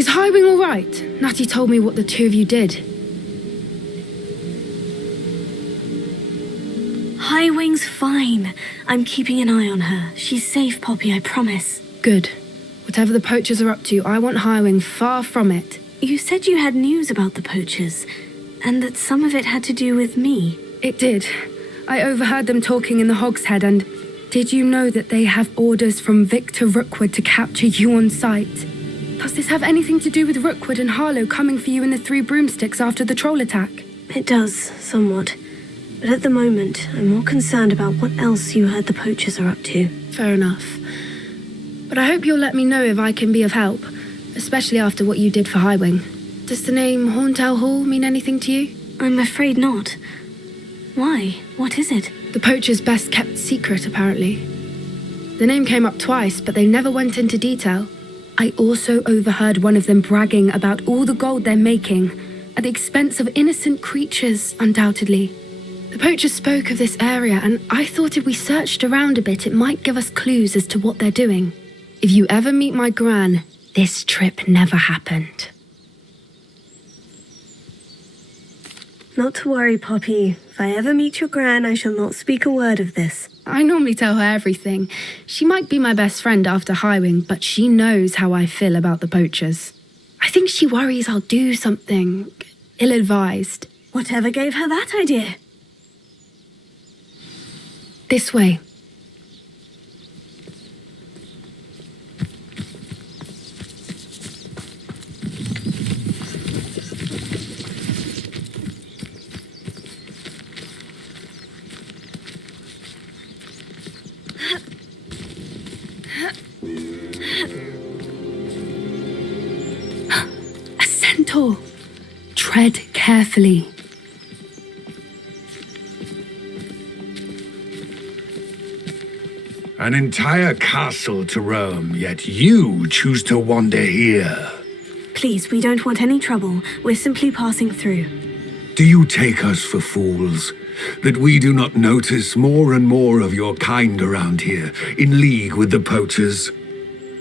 Is Highwing all right? Natty told me what the two of you did. Highwing's fine. I'm keeping an eye on her. She's safe, Poppy, I promise. Good. Whatever the poachers are up to, I want Highwing far from it. You said you had news about the poachers, and that some of it had to do with me. It did. I overheard them talking in the Hogshead, and did you know that they have orders from Victor Rookwood to capture you on sight? Does this have anything to do with Rookwood and Harlow coming for you in the Three Broomsticks after the troll attack? It does, somewhat. But at the moment, I'm more concerned about what else you heard the poachers are up to. Fair enough. But I hope you'll let me know if I can be of help, especially after what you did for Highwing. Does the name Horntail Hall mean anything to you? I'm afraid not. Why? What is it? The poachers' best kept secret, apparently. The name came up twice, but they never went into detail. I also overheard one of them bragging about all the gold they're making, at the expense of innocent creatures, undoubtedly. The poachers spoke of this area, and I thought if we searched around a bit, it might give us clues as to what they're doing. If you ever meet my gran, this trip never happened. Not to worry, Poppy. If I ever meet your gran, I shall not speak a word of this. I normally tell her everything. She might be my best friend after Highwing, but she knows how I feel about the poachers. I think she worries I'll do something ill-advised. Whatever gave her that idea? This way. A centaur. Tread carefully. An entire castle to roam, yet you choose to wander here. Please, we don't want any trouble. We're simply passing through. Do you take us for fools? That we do not notice more and more of your kind around here, in league with the poachers?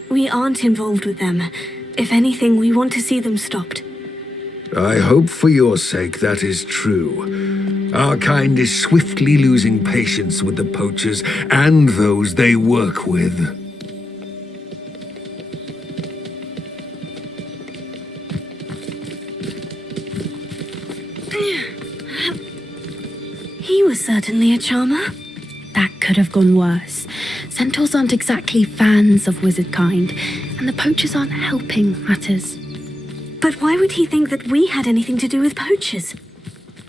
We aren't involved with them. If anything, we want to see them stopped. I hope for your sake that is true. Our kind is swiftly losing patience with the poachers and those they work with. He was certainly a charmer. That could have gone worse. Centaurs aren't exactly fans of wizard kind, and the poachers aren't helping matters. But why would he think that we had anything to do with poachers?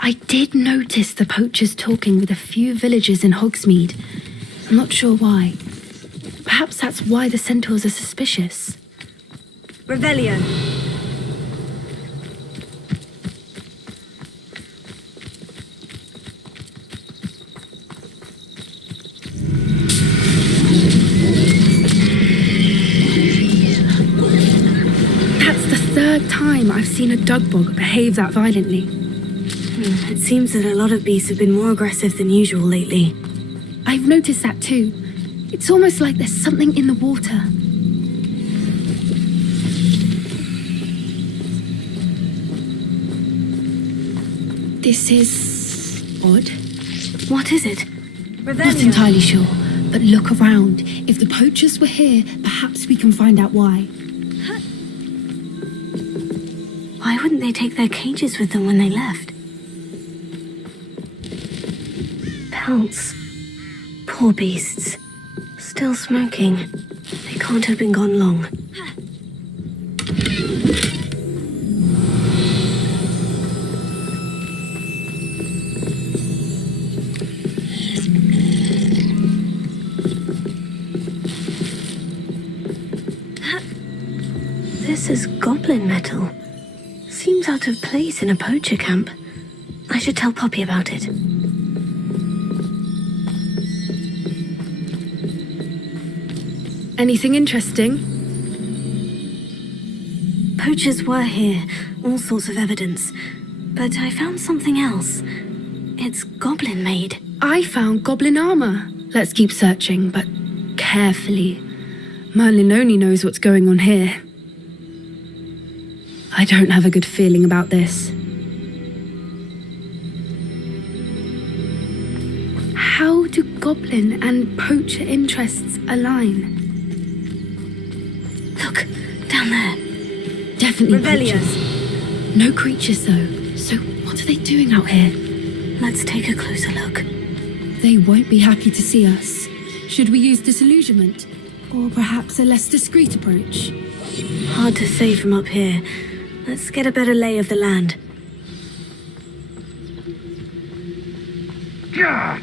I did notice the poachers talking with a few villagers in Hogsmeade. I'm not sure why. Perhaps that's why the centaurs are suspicious. Revelio. That's the third time I've seen a dugbog behave that violently. It seems that a lot of beasts have been more aggressive than usual lately. I've noticed that too. It's almost like there's something in the water. This is odd. What is it? Not entirely sure, but look around. If the poachers were here, perhaps we can find out why. Why wouldn't they take their cages with them when they left? Pelts. Poor beasts. Still smoking. They can't have been gone long. This is goblin metal. Seems out of place in a poacher camp. I should tell Poppy about it. Anything interesting? Poachers were here, all sorts of evidence. But I found something else. It's goblin-made. I found goblin armor. Let's keep searching, but carefully. Merlin only knows what's going on here. I don't have a good feeling about this. How do goblin and poacher interests align? Look, down there. Definitely Revelio. poachers. No creatures though. So what are they doing out here? Let's take a closer look. They won't be happy to see us. Should we use disillusionment? Or perhaps a less discreet approach? Hard to say from up here. Let's get a better lay of the land. Gah!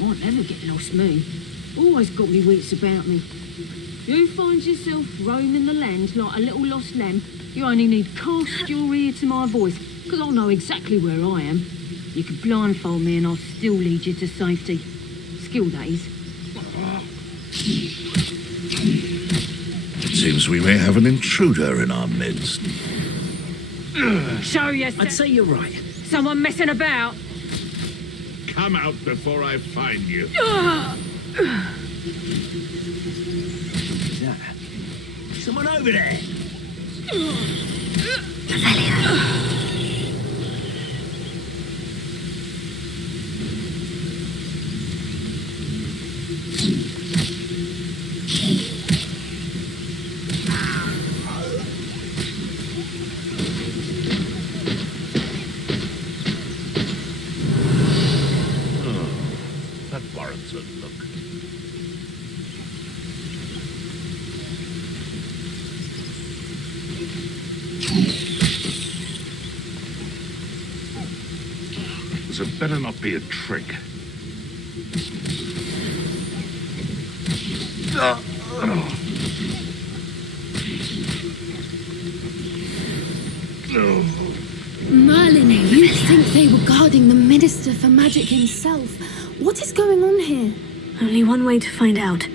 Won't never get lost, me. Always got me wits about me. You find yourself roaming the land like a little lost lamb, you only need cast your ear to my voice, because I'll know exactly where I am. You could blindfold me and I'll still lead you to safety. Skill, that is. It seems we may have an intruder in our midst. Show yourself. I'd say you're right. Someone messing about. Come out before I find you. Someone over there. That warrants a look. This had better not be a trick. Merlin, you think they were guarding the Minister for Magic himself? What is going on here? Only one way to find out.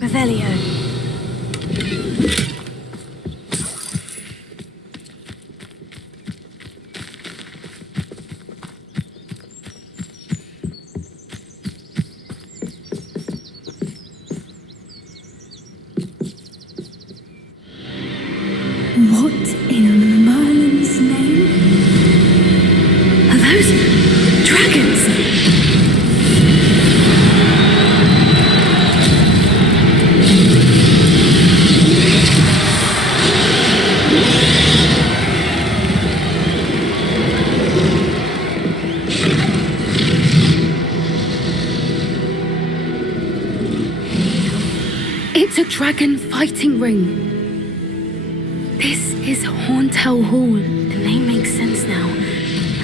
Revelio. What in Merlin's name? Are those dragons? It's a dragon fighting ring. This is Hauntel Hall. The name makes sense now.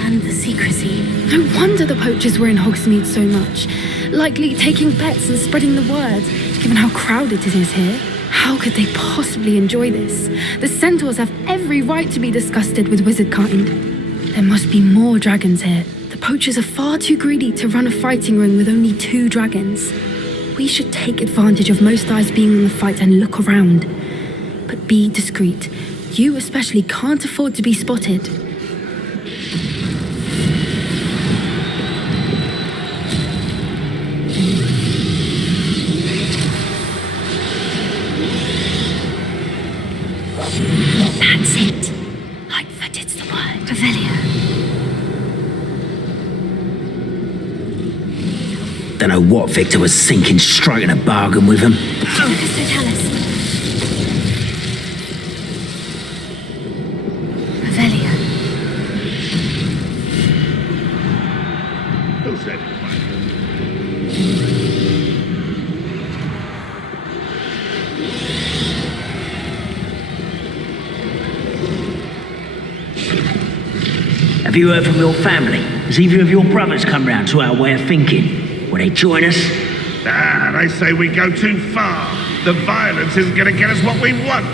And the secrecy. No wonder the poachers were in Hogsmeade so much. Likely taking bets and spreading the word, given how crowded it is here. How could they possibly enjoy this? The centaurs have every right to be disgusted with wizard kind. There must be more dragons here. The poachers are far too greedy to run a fighting ring with only 2 dragons. We should take advantage of most eyes being in the fight and look around. But be discreet. You especially can't afford to be spotted. That's it. Lightfooted's the word. Revelio. Don't know what Victor was thinking, striking a bargain with him. Lucas Totalis. Revelio. Who's that? Have you heard from your family? Has either of your brothers come round to our way of thinking? Will they join us? Ah, they say we go too far. The violence isn't going to get us what we want.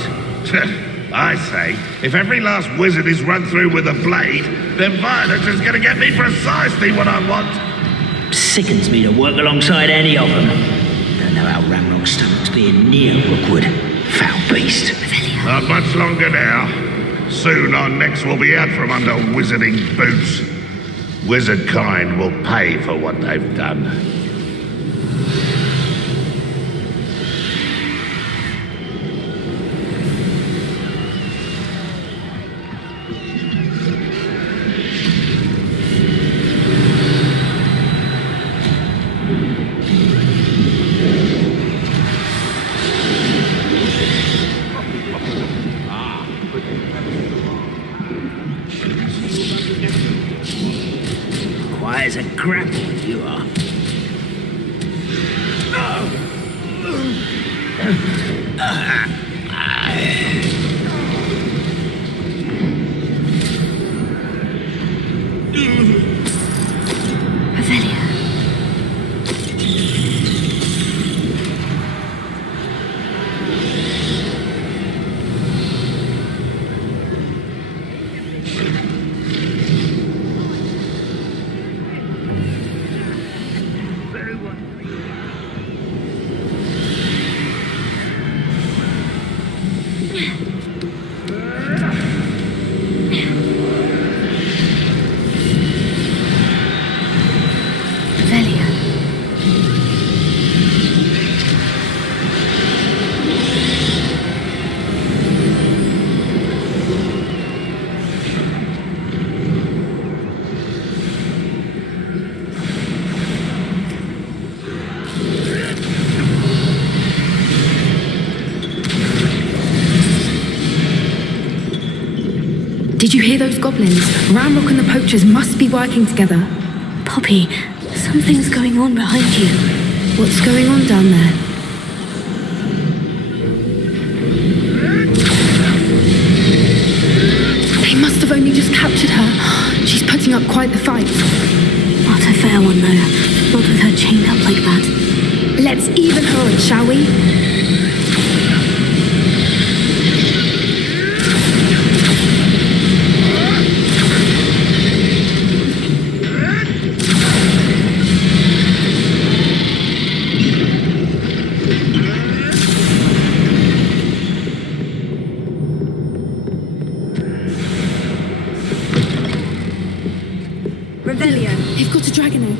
I say, if every last wizard is run through with a blade, then violence is going to get me precisely what I want. Sickens me to work alongside any of them. Don't know how Ramrock stomachs being near Rookwood. Foul beast. Not much longer now. Soon our necks will be out from under wizarding boots. Wizard kind will pay for what they've done. Quiet as a grapple, you are. Did you hear those goblins? Ramrock and the poachers must be working together. Poppy, something's going on behind you. What's going on down there? They must have only just captured her. She's putting up quite the fight. Not a fair one, though. Not with her chained up like that. Let's even her on, shall we? They've got a dragon egg.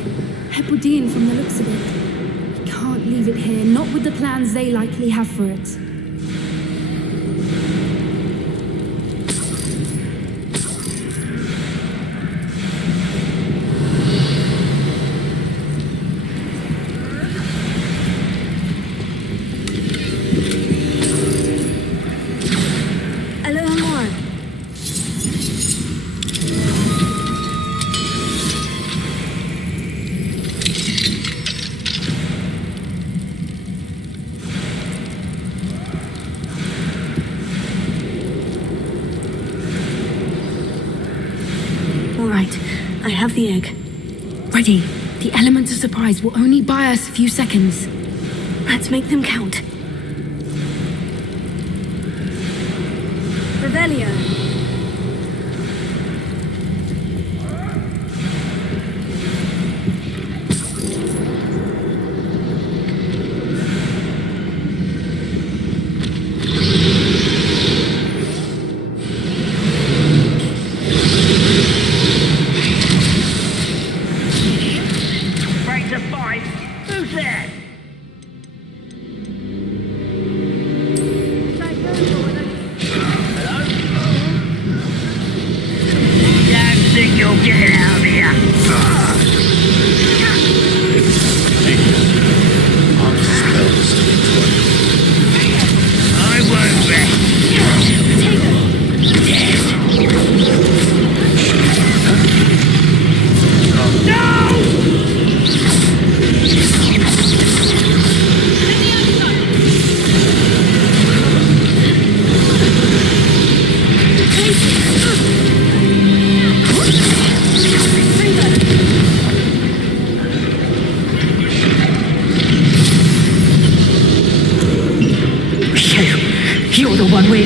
Hebridean from the looks of it. We can't leave it here, not with the plans they likely have for it. I have the egg. Ready. The element of surprise will only buy us a few seconds. Let's make them count. Revelio.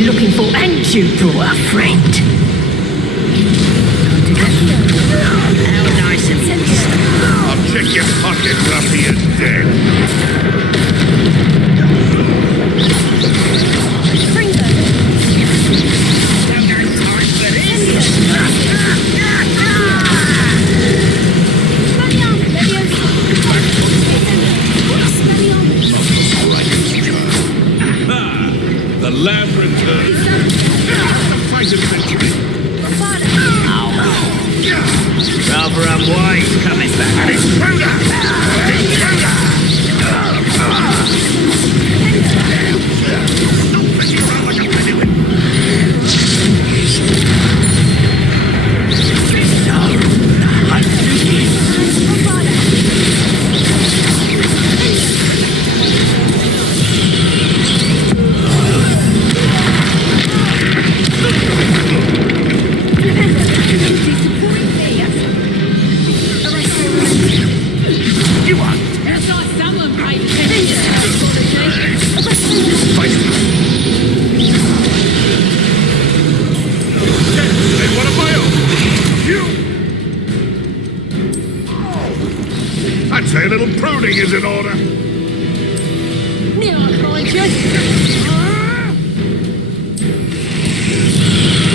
looking for, and you brought a friend. How nice of you. I'll check your pockets after you're dead. The lab returns. The fight is victory. Rather unwise coming back. An intruder! I'd say a little pruning is in order. Now I find you.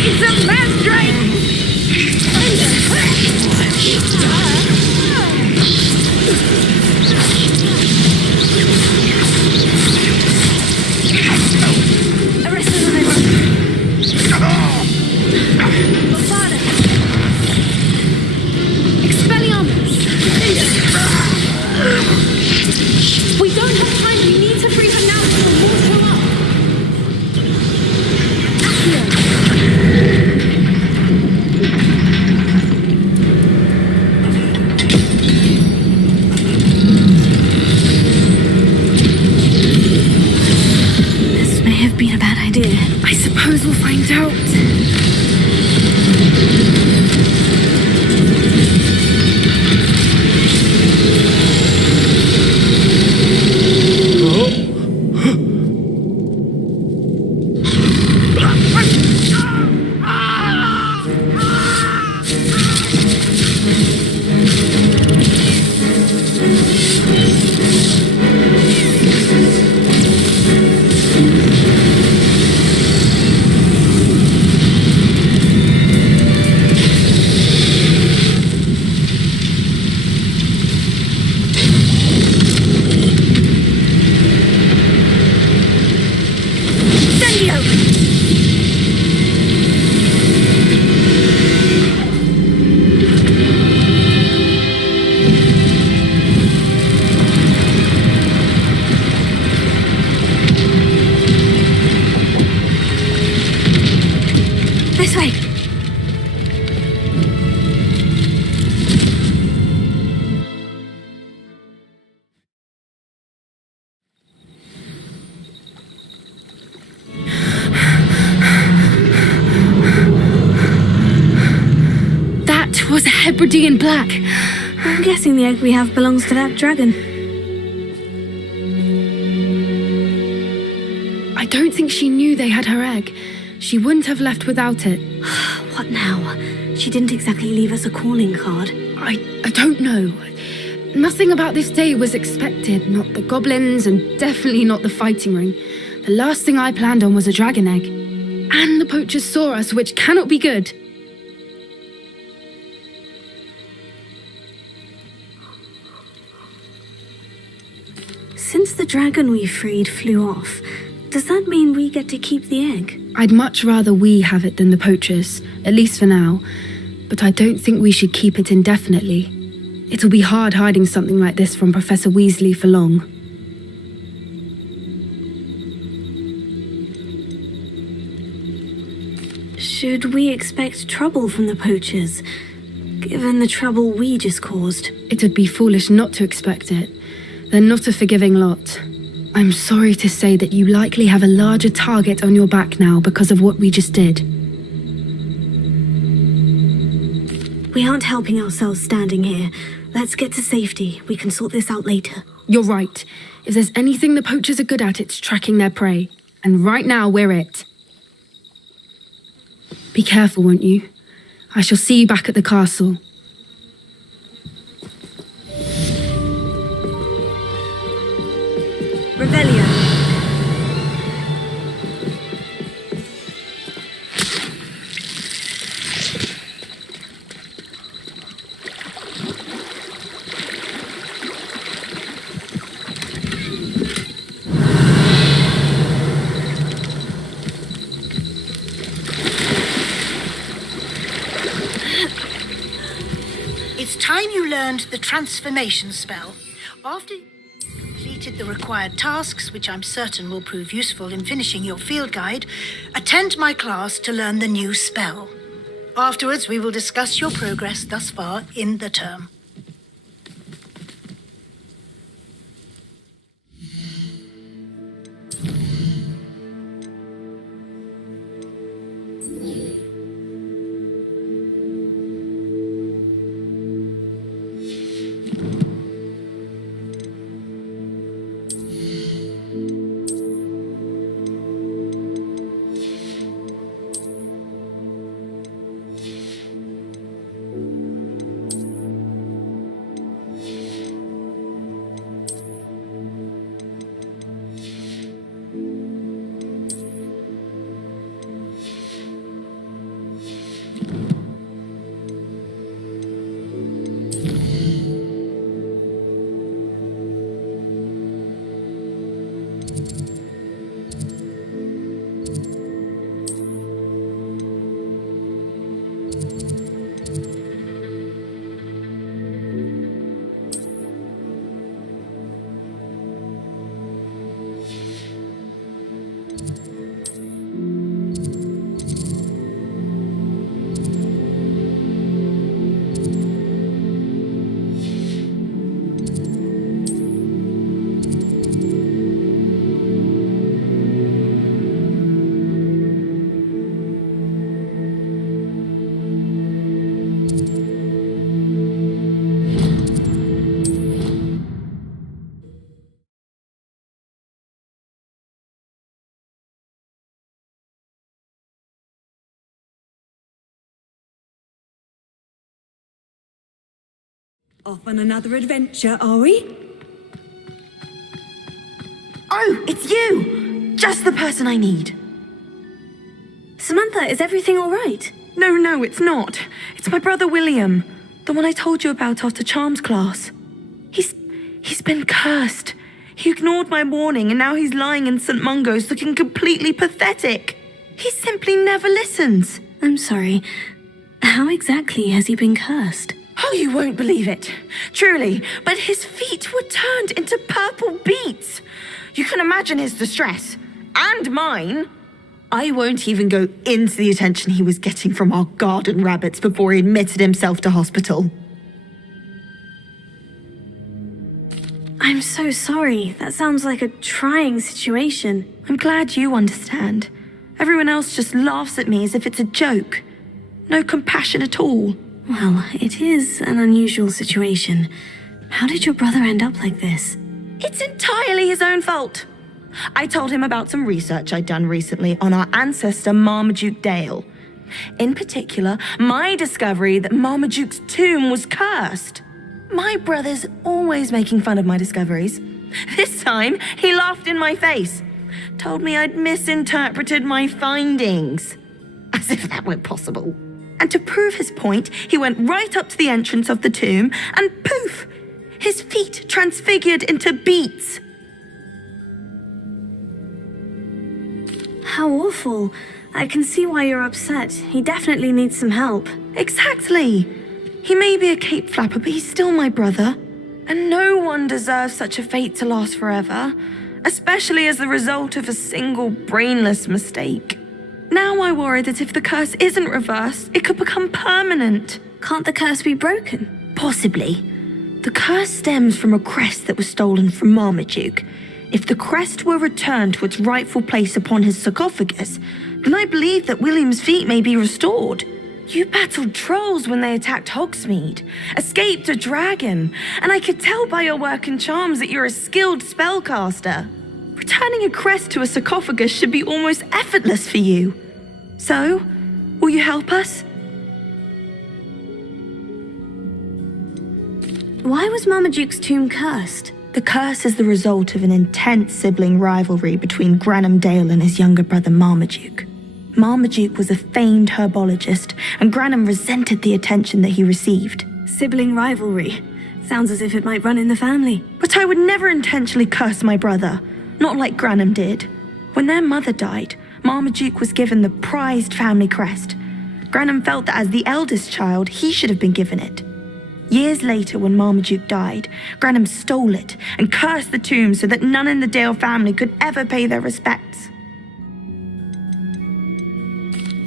It's a mandrake! We don't have time. We need to free her now before the walls come up. This may have been a bad idea. I suppose we'll find out. This way. That was a Hebridean black. I'm guessing the egg we have belongs to that dragon. I don't think she knew they had her egg. She wouldn't have left without it. What now? She didn't exactly leave us a calling card. I don't know. Nothing about this day was expected. Not the goblins, and definitely not the fighting ring. The last thing I planned on was a dragon egg. And the poachers saw us, which cannot be good. Since the dragon we freed flew off, does that mean we get to keep the egg? I'd much rather we have it than the poachers, at least for now. But I don't think we should keep it indefinitely. It'll be hard hiding something like this from Professor Weasley for long. Should we expect trouble from the poachers, given the trouble we just caused? It would be foolish not to expect it. They're not a forgiving lot. I'm sorry to say that you likely have a larger target on your back now because of what we just did. We aren't helping ourselves standing here. Let's get to safety. We can sort this out later. You're right. If there's anything the poachers are good at, it's tracking their prey. And right now, we're it. Be careful, won't you? I shall see you back at the castle. Revelio. It's time you learned the transformation spell. After you completed the required tasks, which I'm certain will prove useful in finishing your field guide, attend my class to learn the new spell. Afterwards, we will discuss your progress thus far in the term. Off on another adventure, are we? Oh, it's you! Just the person I need. Samantha, is everything all right? No, it's not. It's my brother William, the one I told you about after Charms class. He's been cursed. He ignored my warning and now he's lying in St. Mungo's looking completely pathetic. He simply never listens. I'm sorry. How exactly has he been cursed? Oh, you won't believe it. Truly, but his feet were turned into purple beets. You can imagine his distress. And mine. I won't even go into the attention he was getting from our garden rabbits before he admitted himself to hospital. I'm so sorry. That sounds like a trying situation. I'm glad you understand. Everyone else just laughs at me as if it's a joke. No compassion at all. Well, it is an unusual situation. How did your brother end up like this? It's entirely his own fault. I told him about some research I'd done recently on our ancestor Marmaduke Dale. In particular, my discovery that Marmaduke's tomb was cursed. My brother's always making fun of my discoveries. This time, he laughed in my face. Told me I'd misinterpreted my findings. As if that were possible. And to prove his point, he went right up to the entrance of the tomb and poof! His feet transfigured into beets. How awful. I can see why you're upset. He definitely needs some help. Exactly. He may be a cape flapper, but he's still my brother. And no one deserves such a fate to last forever, especially as the result of a single brainless mistake. Now I worry that if the curse isn't reversed, it could become permanent. Can't the curse be broken? Possibly. The curse stems from a crest that was stolen from Marmaduke. If the crest were returned to its rightful place upon his sarcophagus, then I believe that William's feet may be restored. You battled trolls when they attacked Hogsmeade, escaped a dragon, and I could tell by your work and charms that you're a skilled spellcaster. Returning a crest to a sarcophagus should be almost effortless for you. So, Will you help us? Why was Marmaduke's tomb cursed? The curse is the result of an intense sibling rivalry between Granham Dale and his younger brother Marmaduke. Marmaduke was a famed herbologist, and Granham resented the attention that he received. Sibling rivalry. Sounds as if it might run in the family. But I would never intentionally curse my brother, not like Granham did. When their mother died, Marmaduke was given the prized family crest. Granham felt that as the eldest child, he should have been given it. Years later, when Marmaduke died, Granham stole it and cursed the tomb so that none in the Dale family could ever pay their respects.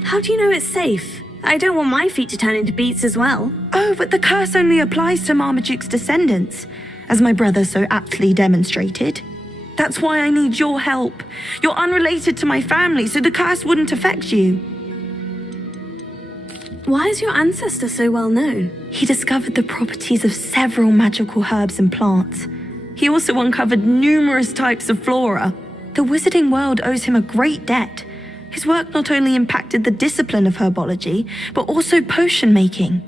How do you know it's safe? I don't want my feet to turn into beets as well. Oh, but the curse only applies to Marmaduke's descendants, as my brother so aptly demonstrated. That's why I need your help. You're unrelated to my family, so the curse wouldn't affect you. Why is your ancestor so well known? He discovered the properties of several magical herbs and plants. He also uncovered numerous types of flora. The wizarding world owes him a great debt. His work not only impacted the discipline of herbology, but also potion making.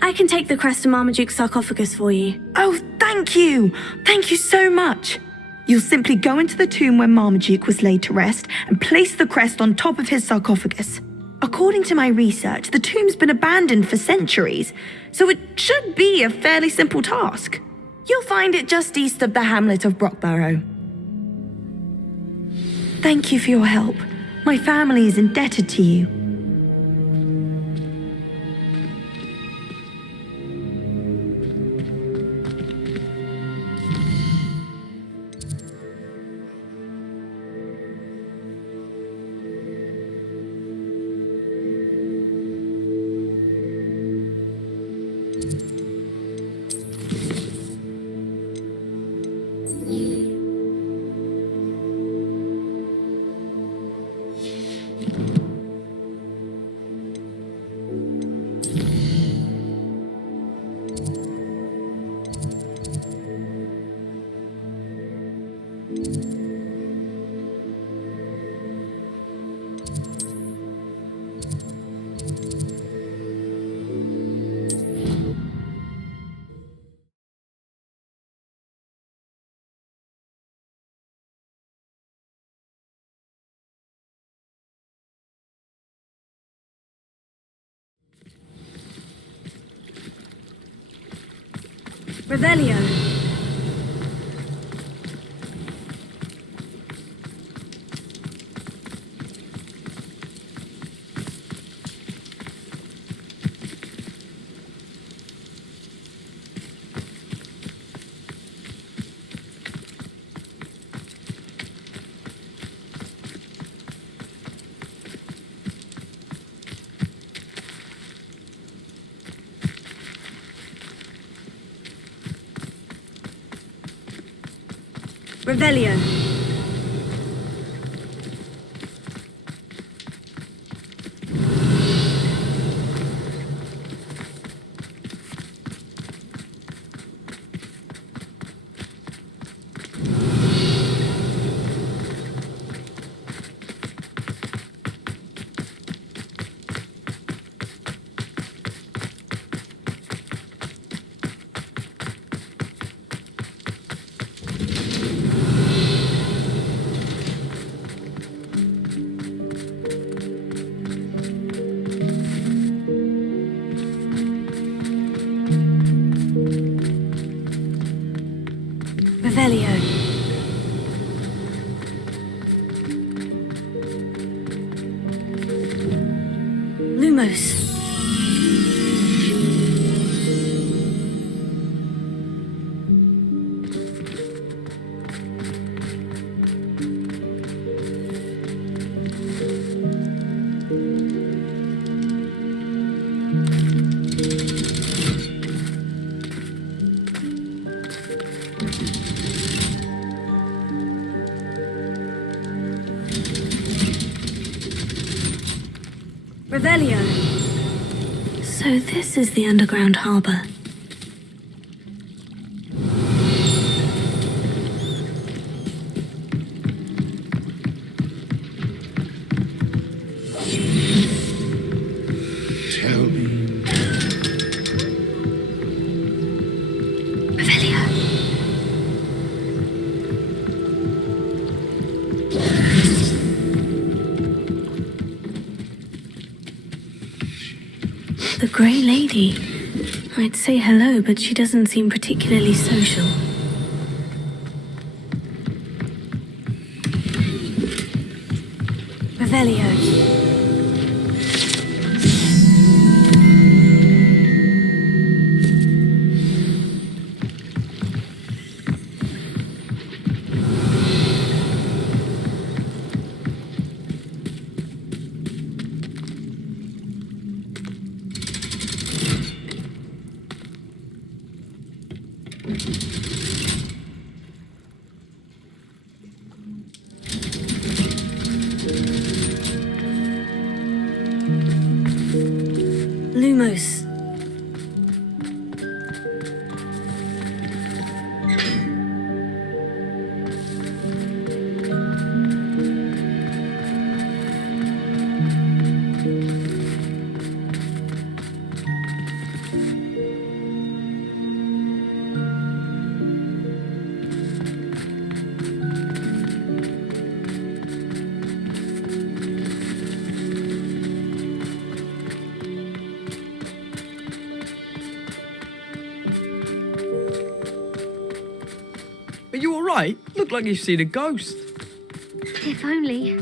I can take the crest to Marmaduke's sarcophagus for you. Oh, thank you! Thank you so much! You'll simply go into the tomb where Marmaduke was laid to rest and place the crest on top of his sarcophagus. According to my research, the tomb's been abandoned for centuries, so it should be a fairly simple task. You'll find it just east of the hamlet of Brockborough. Thank you for your help. My family is indebted to you. Revelio. Revelio. Revelio. Lumos. Revelio. So this is the underground harbor. The Grey Lady. I'd say hello, but she doesn't seem particularly social. Revelio. Lumos. Are you alright? Look like you've seen a ghost. If only.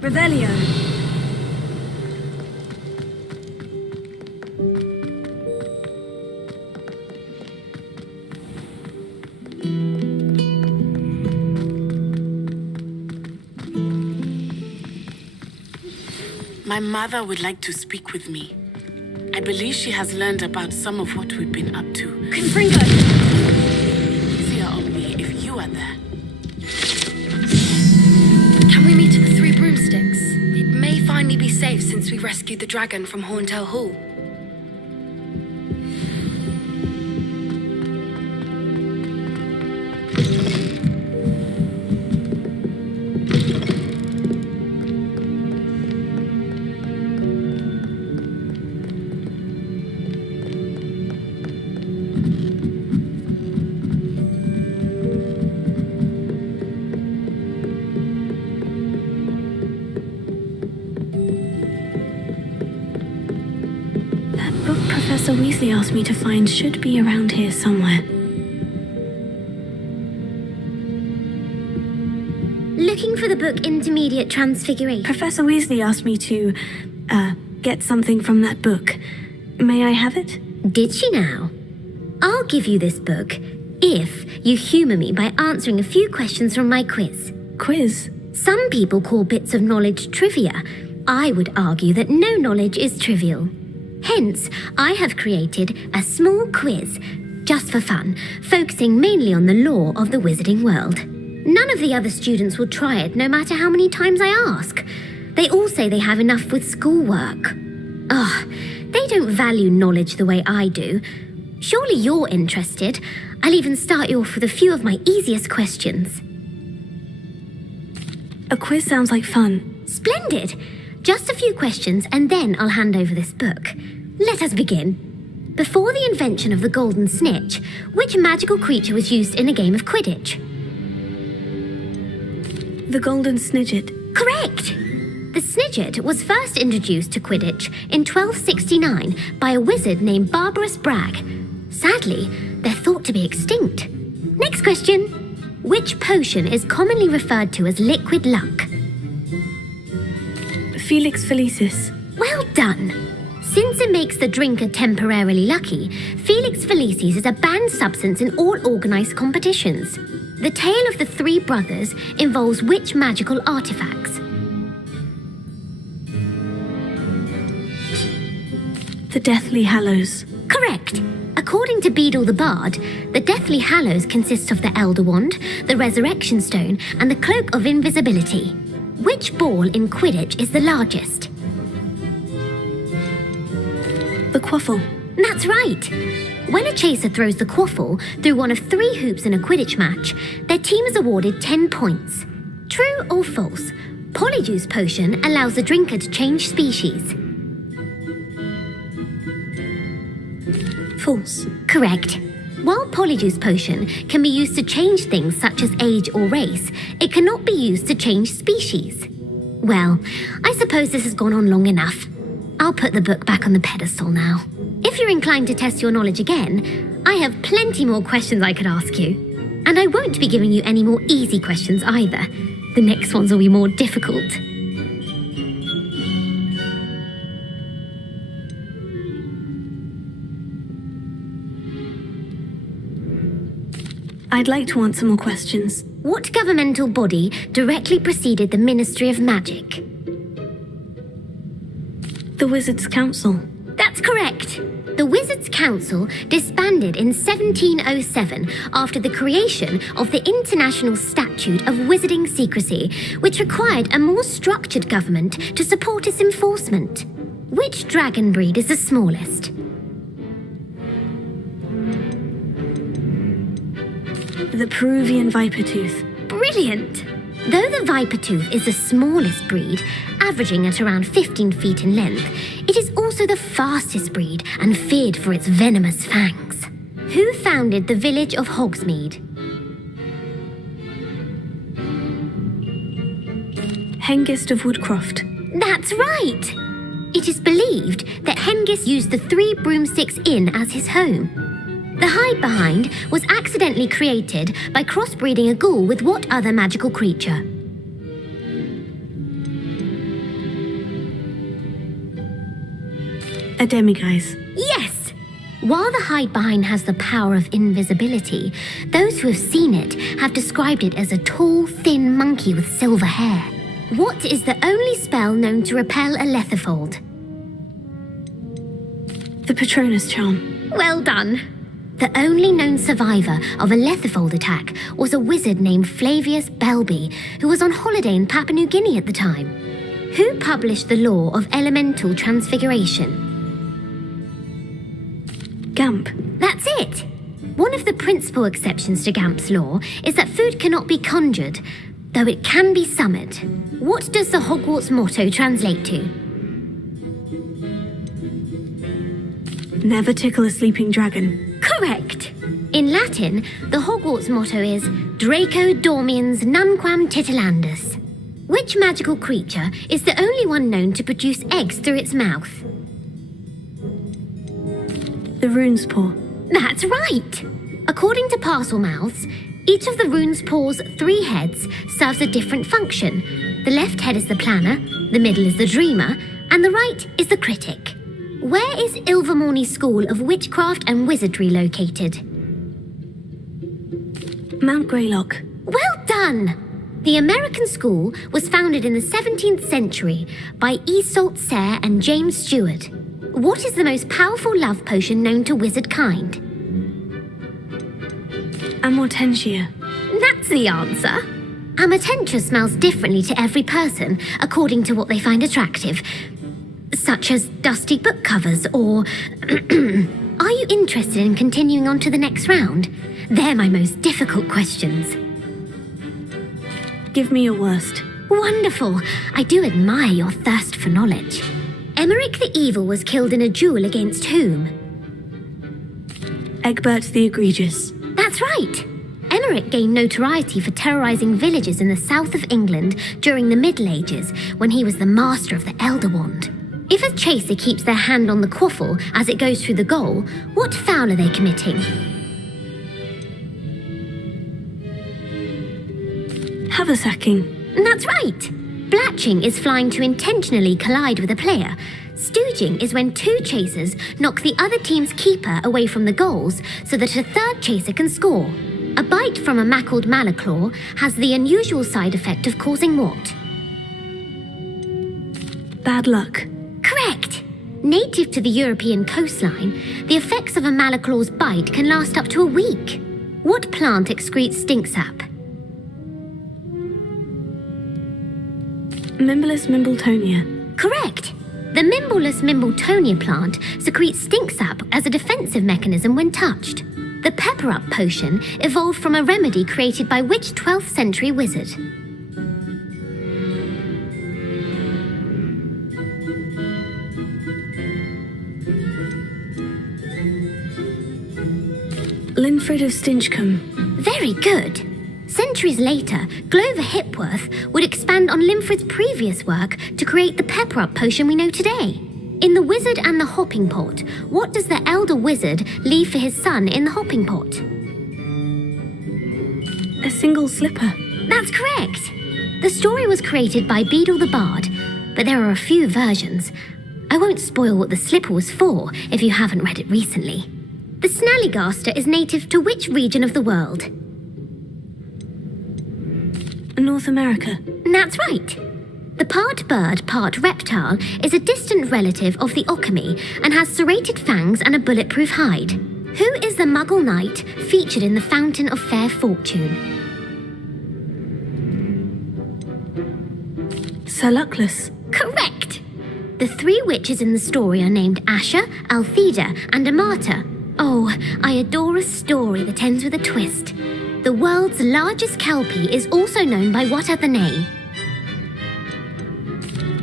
Revelio. My mother would like to speak with me. I believe she has learned about some of what we've been up to. Confringo! Easier on me if you are there. Can we meet at the Three Broomsticks? It may finally be safe since we rescued the dragon from Horntail Hall. Professor Weasley asked me to find should be around here somewhere. Looking for the book Intermediate Transfiguration. Professor Weasley asked me to, get something from that book. May I have it? Did she now? I'll give you this book if you humour me by answering a few questions from my quiz. Quiz? Some people call bits of knowledge trivia. I would argue that no knowledge is trivial. Hence, I have created a small quiz, just for fun, focusing mainly on the lore of the wizarding world. None of the other students will try it, no matter how many times I ask. They all say they have enough with schoolwork. They don't value knowledge the way I do. Surely you're interested. I'll even start you off with a few of my easiest questions. A quiz sounds like fun. Splendid! Just a few questions and then I'll hand over this book. Let us begin. Before the invention of the golden snitch, which magical creature was used in a game of Quidditch? The golden snidget. Correct! The snidget was first introduced to Quidditch in 1269 by a wizard named Barbarous Bragg. Sadly, they're thought to be extinct. Next question. Which potion is commonly referred to as liquid luck? Felix Felicis. Well done. Since it makes the drinker temporarily lucky, Felix Felicis is a banned substance in all organised competitions. The tale of the three brothers involves which magical artifacts? The Deathly Hallows. Correct. According to Beedle the Bard, the Deathly Hallows consists of the Elder Wand, the Resurrection Stone, and the Cloak of Invisibility. Which ball in Quidditch is the largest? The Quaffle. That's right. When a chaser throws the quaffle through one of 3 hoops in a Quidditch match, their team is awarded 10 points. True or false? Polyjuice Potion allows the drinker to change species. False. Correct. While Polyjuice Potion can be used to change things such as age or race, it cannot be used to change species. Well, I suppose this has gone on long enough. I'll put the book back on the pedestal now. If you're inclined to test your knowledge again, I have plenty more questions I could ask you. And I won't be giving you any more easy questions either. The next ones will be more difficult. I'd like to answer more questions. What governmental body directly preceded the Ministry of Magic? The Wizards' Council. That's correct. The Wizards' Council disbanded in 1707 after the creation of the International Statute of Wizarding Secrecy, which required a more structured government to support its enforcement. Which dragon breed is the smallest? The Peruvian Vipertooth. Brilliant! Though the Vipertooth is the smallest breed, averaging at around 15 feet in length, it is also the fastest breed and feared for its venomous fangs. Who founded the village of Hogsmeade? Hengist of Woodcroft. That's right! It is believed that Hengist used the 3 Broomsticks Inn as his home. The hide behind was accidentally created by crossbreeding a ghoul with what other magical creature? A demiguise. Yes! While the hide behind has the power of invisibility, those who have seen it have described it as a tall, thin monkey with silver hair. What is the only spell known to repel a lethifold? The Patronus Charm. Well done. The only known survivor of a lethifold attack was a wizard named Flavius Belby, who was on holiday in Papua New Guinea at the time. Who published the law of elemental transfiguration? Gamp. That's it. One of the principal exceptions to Gamp's law is that food cannot be conjured, though it can be summoned. What does the Hogwarts motto translate to? Never tickle a sleeping dragon. Correct. In Latin, the Hogwarts motto is Draco Dormiens Nunquam Titilandus. Which magical creature is the only one known to produce eggs through its mouth? The Rune's Paw. That's right. According to Parselmouths, each of the Rune's Paw's 3 heads serves a different function. The left head is the planner, the middle is the dreamer, and the right is the critic. Where is Ilvermorny School of Witchcraft and Wizardry located? Mount Greylock. Well done! The American school was founded in the 17th century by Iseult Sayre and James Stewart. What is the most powerful love potion known to wizard kind? Amortentia. That's the answer. Amortentia smells differently to every person according to what they find attractive, such as dusty book covers or... Are you interested in continuing on to the next round? They're my most difficult questions. Give me your worst. Wonderful. I do admire your thirst for knowledge. Emeric the Evil was killed in a duel against whom? Egbert the Egregious. That's right. Emeric gained notoriety for terrorising villages in the south of England during the Middle Ages when he was the master of the Elder Wand. If a chaser keeps their hand on the quaffle as it goes through the goal, what foul are they committing? Haversacking. That's right. Blatching is flying to intentionally collide with a player. Stooging is when 2 chasers knock the other team's keeper away from the goals so that a 3rd chaser can score. A bite from a mackled malaclaw has the unusual side effect of causing what? Bad luck. Correct. Native to the European coastline, the effects of a malaclaw's bite can last up to a week. What plant excretes stink sap? Mimblus Mimbletonia. Correct. The Mimbleless Mimbletonia plant secretes stink sap as a defensive mechanism when touched. The Pepper Up potion evolved from a remedy created by which 12th century wizard? Linfred of Stinchcombe. Very good. Centuries later, Glover Hipworth would expand on Linfred's previous work to create the Pepper Up potion we know today. In The Wizard and the Hopping Pot, what does the elder wizard leave for his son in the hopping pot? A single slipper. That's correct. The story was created by Beedle the Bard, but there are a few versions. I won't spoil what the slipper was for if you haven't read it recently. The Snallygaster is native to which region of the world? North America. That's right. The part bird, part reptile is a distant relative of the Occamy and has serrated fangs and a bulletproof hide. Who is the Muggle knight featured in the Fountain of Fair Fortune? Sir Luckless. Correct. The three witches in the story are named Asher, Altheda, and Amata. Oh, I adore a story that ends with a twist. The world's largest kelpie is also known by what other name?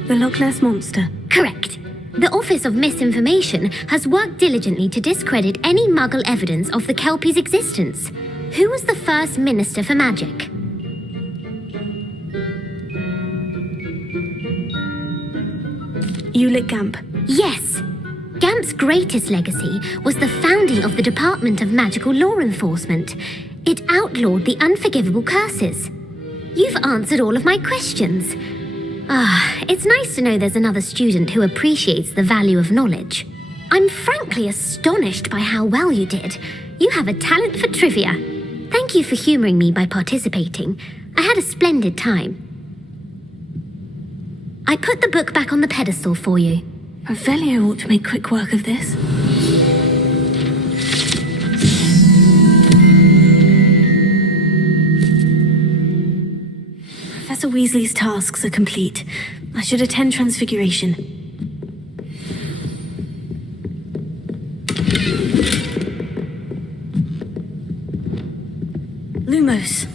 The Loch Ness Monster. Correct. The Office of Misinformation has worked diligently to discredit any Muggle evidence of the kelpie's existence. Who was the first Minister for Magic? Ulick Gamp. Yes. Gamp's greatest legacy was the founding of the Department of Magical Law Enforcement. It outlawed the unforgivable curses. You've answered all of my questions. It's nice to know there's another student who appreciates the value of knowledge. I'm frankly astonished by how well you did. You have a talent for trivia. Thank you for humouring me by participating. I had a splendid time. I put the book back on the pedestal for you. Revelio ought to make quick work of this. Professor Weasley's tasks are complete. I should attend Transfiguration. Lumos.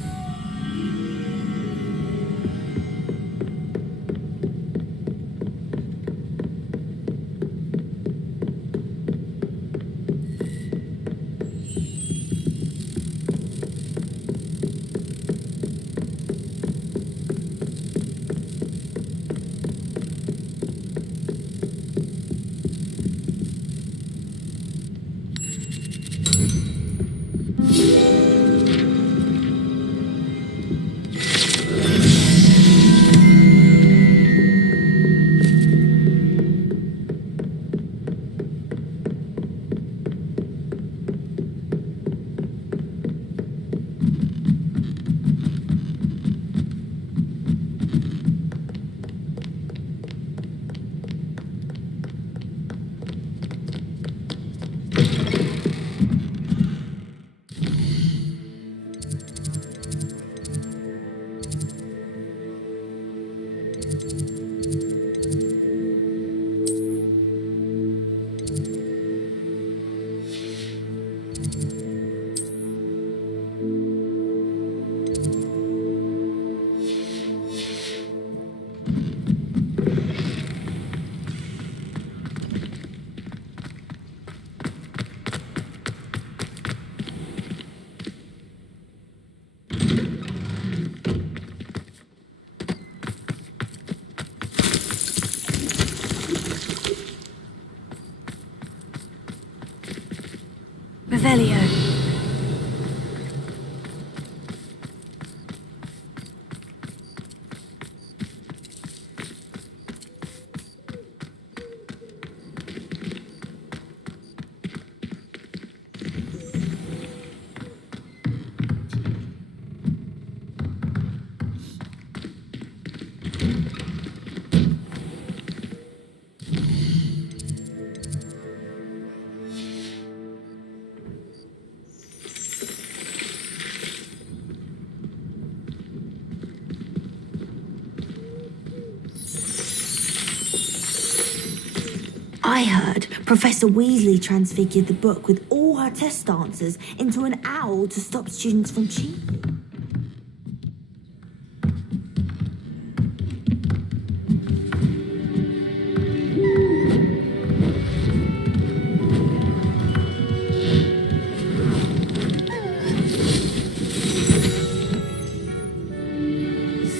I heard Professor Weasley transfigured the book with all her test answers into an owl to stop students from cheating.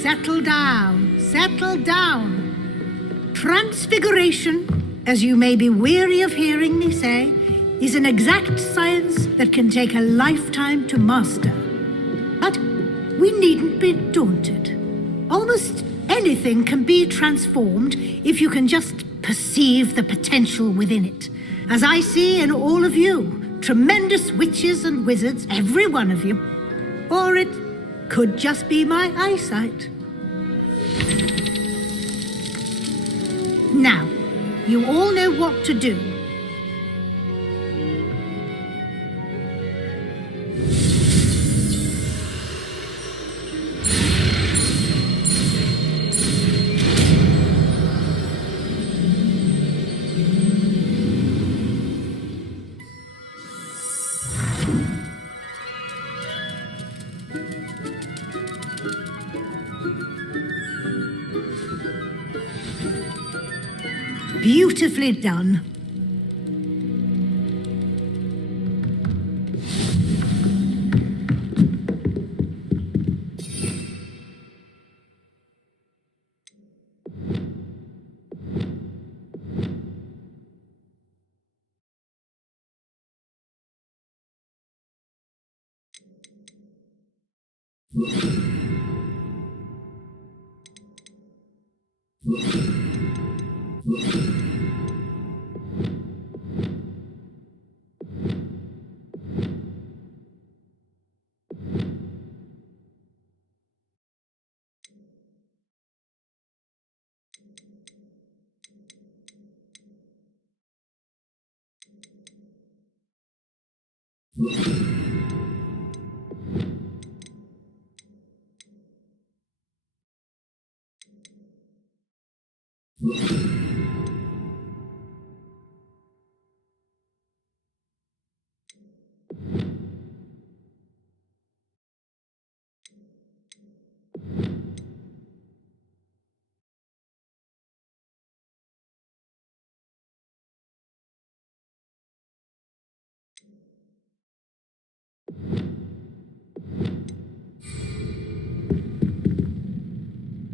Settle down, settle down. Transfiguration, as you may be weary of hearing me say, is an exact science that can take a lifetime to master. But we needn't be daunted. Almost anything can be transformed if you can just perceive the potential within it. As I see in all of you, tremendous witches and wizards, every one of you. Or it could just be my eyesight. Now, you all know what to do. Beautifully done.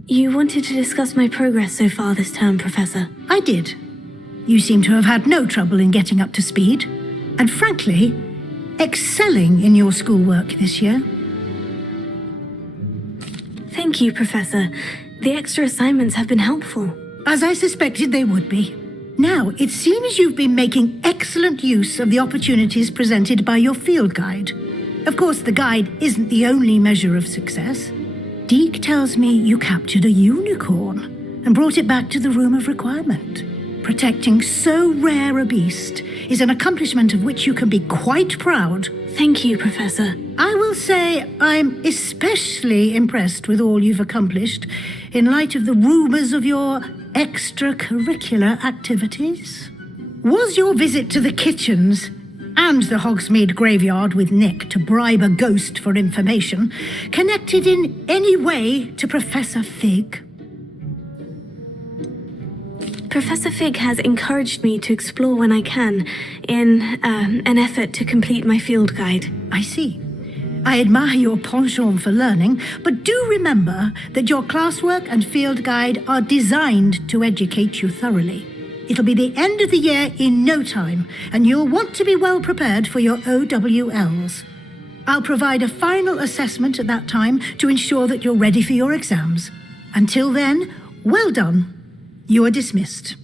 You wanted to discuss my progress so far this term, Professor. I did. You seem to have had no trouble in getting up to speed, and frankly, excelling in your schoolwork this year. Thank you, Professor. The extra assignments have been helpful. As I suspected they would be. Now, it seems you've been making excellent use of the opportunities presented by your field guide. Of course, the guide isn't the only measure of success. Deke tells me you captured a unicorn and brought it back to the Room of Requirement. Protecting so rare a beast is an accomplishment of which you can be quite proud. Thank you, Professor. I will say I'm especially impressed with all you've accomplished in light of the rumors of your extracurricular activities. Was your visit to the kitchens and the Hogsmeade graveyard with Nick to bribe a ghost for information connected in any way to Professor Fig? Professor Fig has encouraged me to explore when I can, in an effort to complete my field guide. I see. I admire your penchant for learning, but do remember that your classwork and field guide are designed to educate you thoroughly. It'll be the end of the year in no time, and you'll want to be well prepared for your OWLs. I'll provide a final assessment at that time to ensure that you're ready for your exams. Until then, well done. You are dismissed.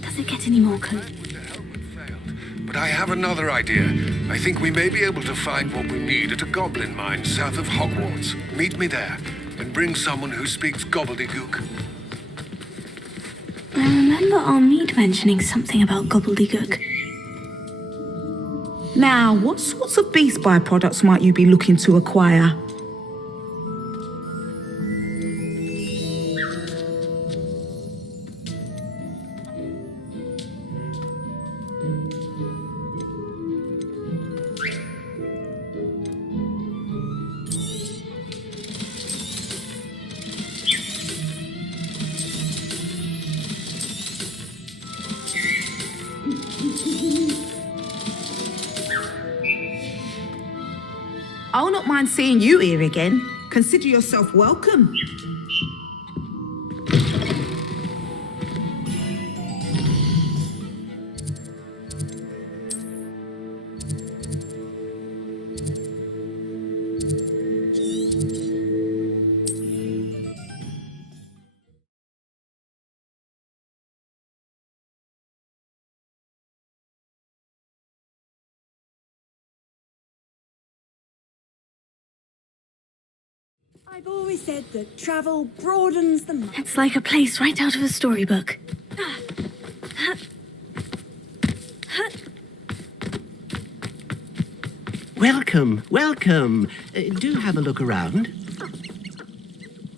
Does it get any more cozy? But I have another idea. I think we may be able to find what we need at a goblin mine south of Hogwarts. Meet me there, and bring someone who speaks gobbledygook. I remember our mead mentioning something about gobbledygook. Now, what sorts of beast byproducts might you be looking to acquire? I'll not mind seeing you here again. Consider yourself welcome. I've always said that travel broadens the mind. It's like a place right out of a storybook. Welcome, welcome. Do have a look around.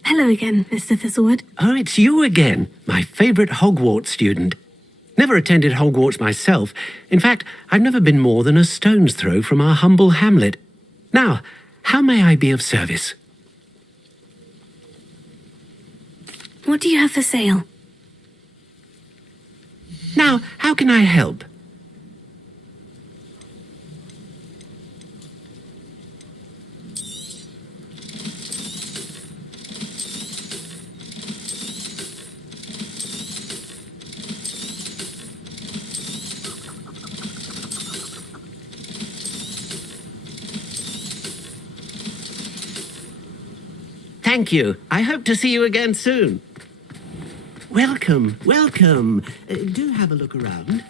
Hello again, Mr. Thistlewood. Oh, it's you again, my favorite Hogwarts student. Never attended Hogwarts myself. In fact, I've never been more than a stone's throw from our humble hamlet. Now, how may I be of service? What do you have for sale? Now, how can I help? Thank you. I hope to see you again soon. Welcome, welcome. Do have a look around.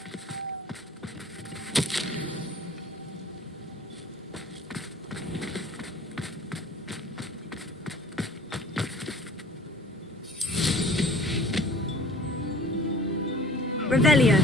Revelio.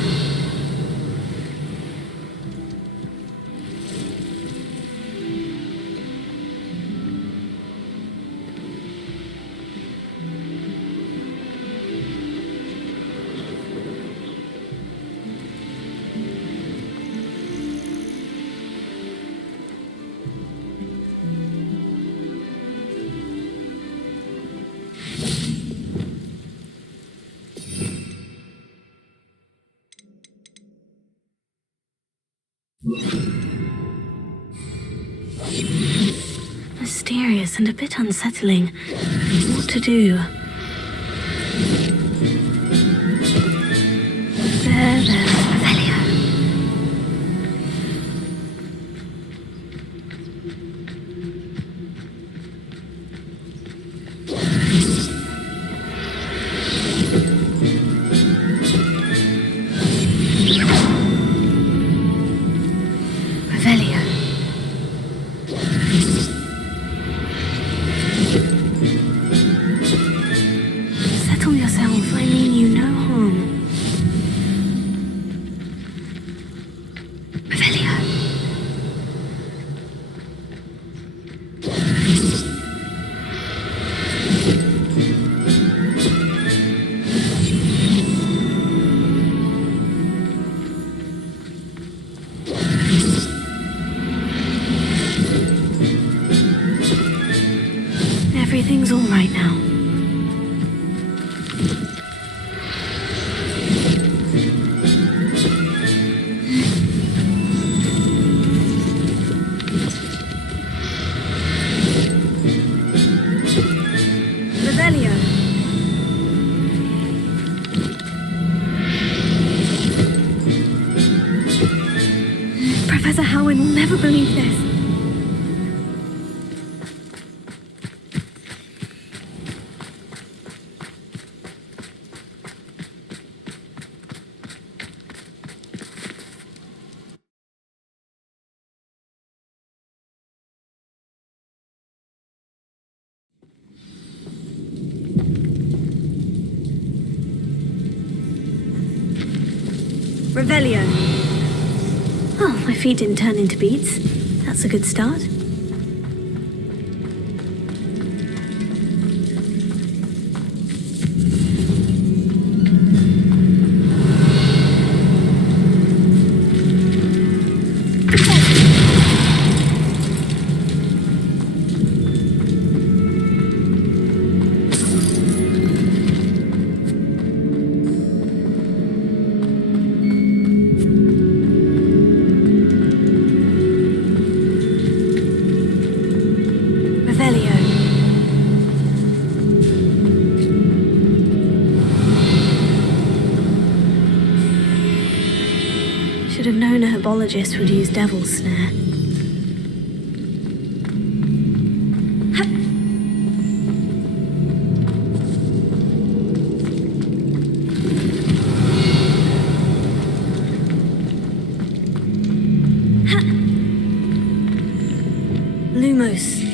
Mysterious and a bit unsettling. What to do? There's Revelio. Revelio. Settle yourself, I mean you no harm. Revelio. Everything's all right now. Revelio. Professor Howin will never believe this. Revelio. Oh, my feet didn't turn into beads. That's a good start. Should have known a herbologist would use Devil's Snare. Lumos.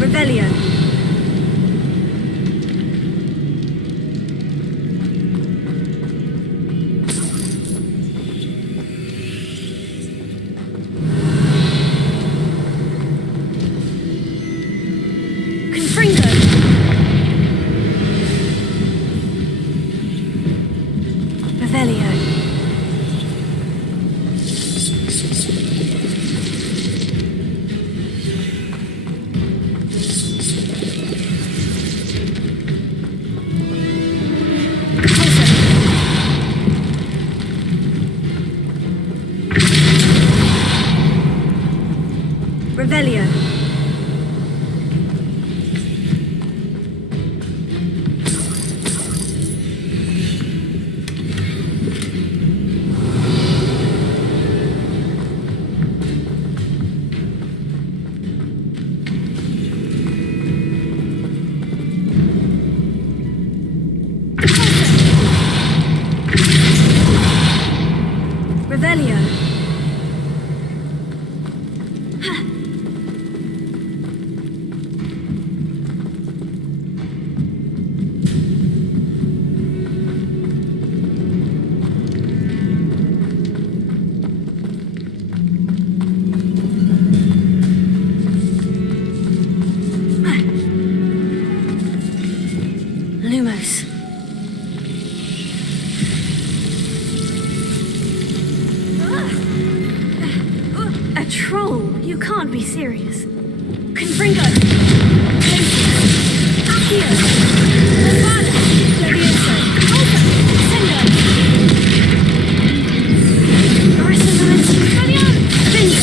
Revelio. Confringo. Revelio. Revelio. Revelio. Lumos. A troll? You can't be serious. Confringo. Accio. Levada. Levioso. Alta. Sendo. Marissa. Fabian. Vingo.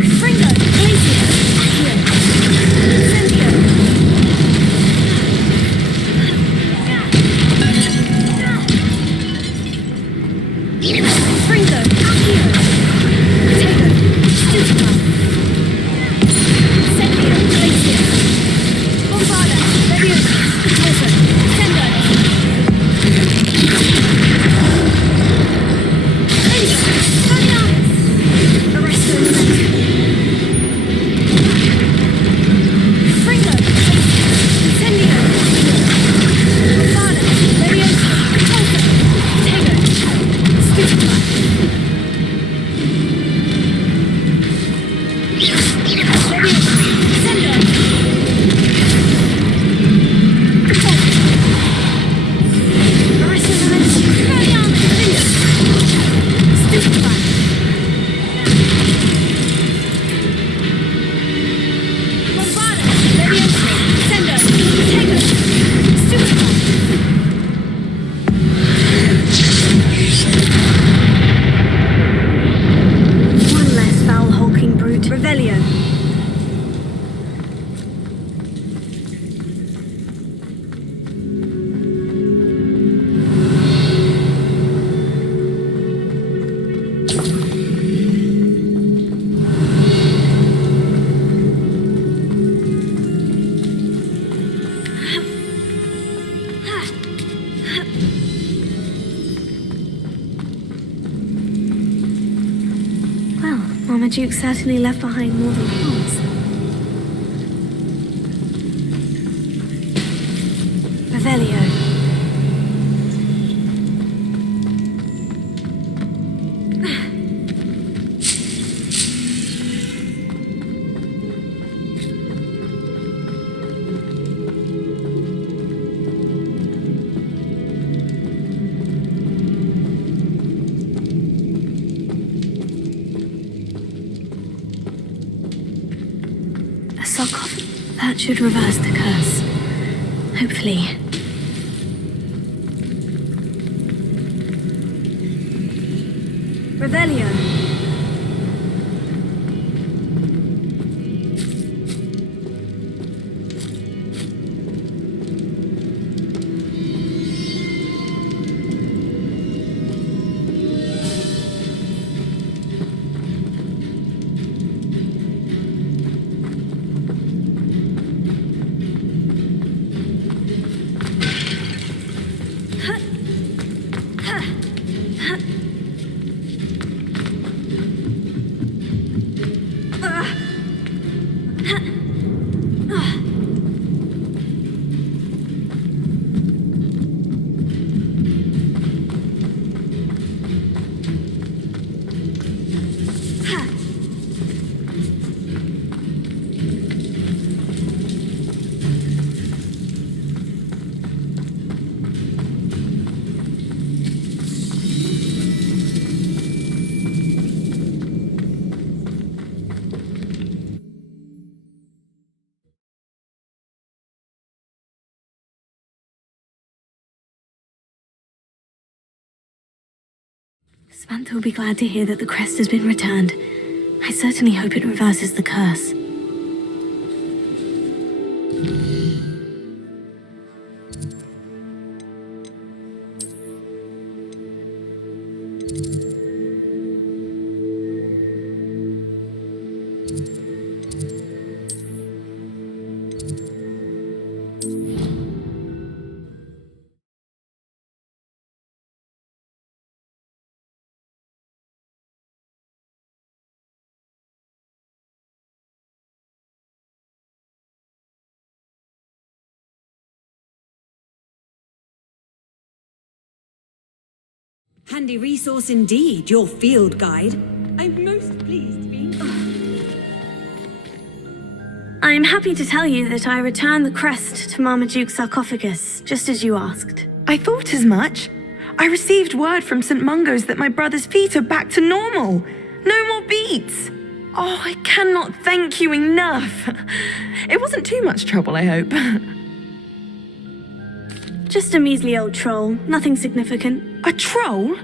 Confringo. Glacier. Accio. Sendo. Fringo, Accio, Potato, Well, Marmaduke certainly left behind more than plants. Revelio. That should reverse the curse. Hopefully. Revelio. Samantha will be glad to hear that the crest has been returned. I certainly hope it reverses the curse. Handy resource indeed, your field guide. I'm most pleased to be... I'm happy to tell you that I returned the crest to Marmaduke's sarcophagus, just as you asked. I thought as much. I received word from St. Mungo's that my brother's feet are back to normal. No more beats. Oh, I cannot thank you enough. It wasn't too much trouble, I hope. Just a measly old troll, nothing significant. A troll?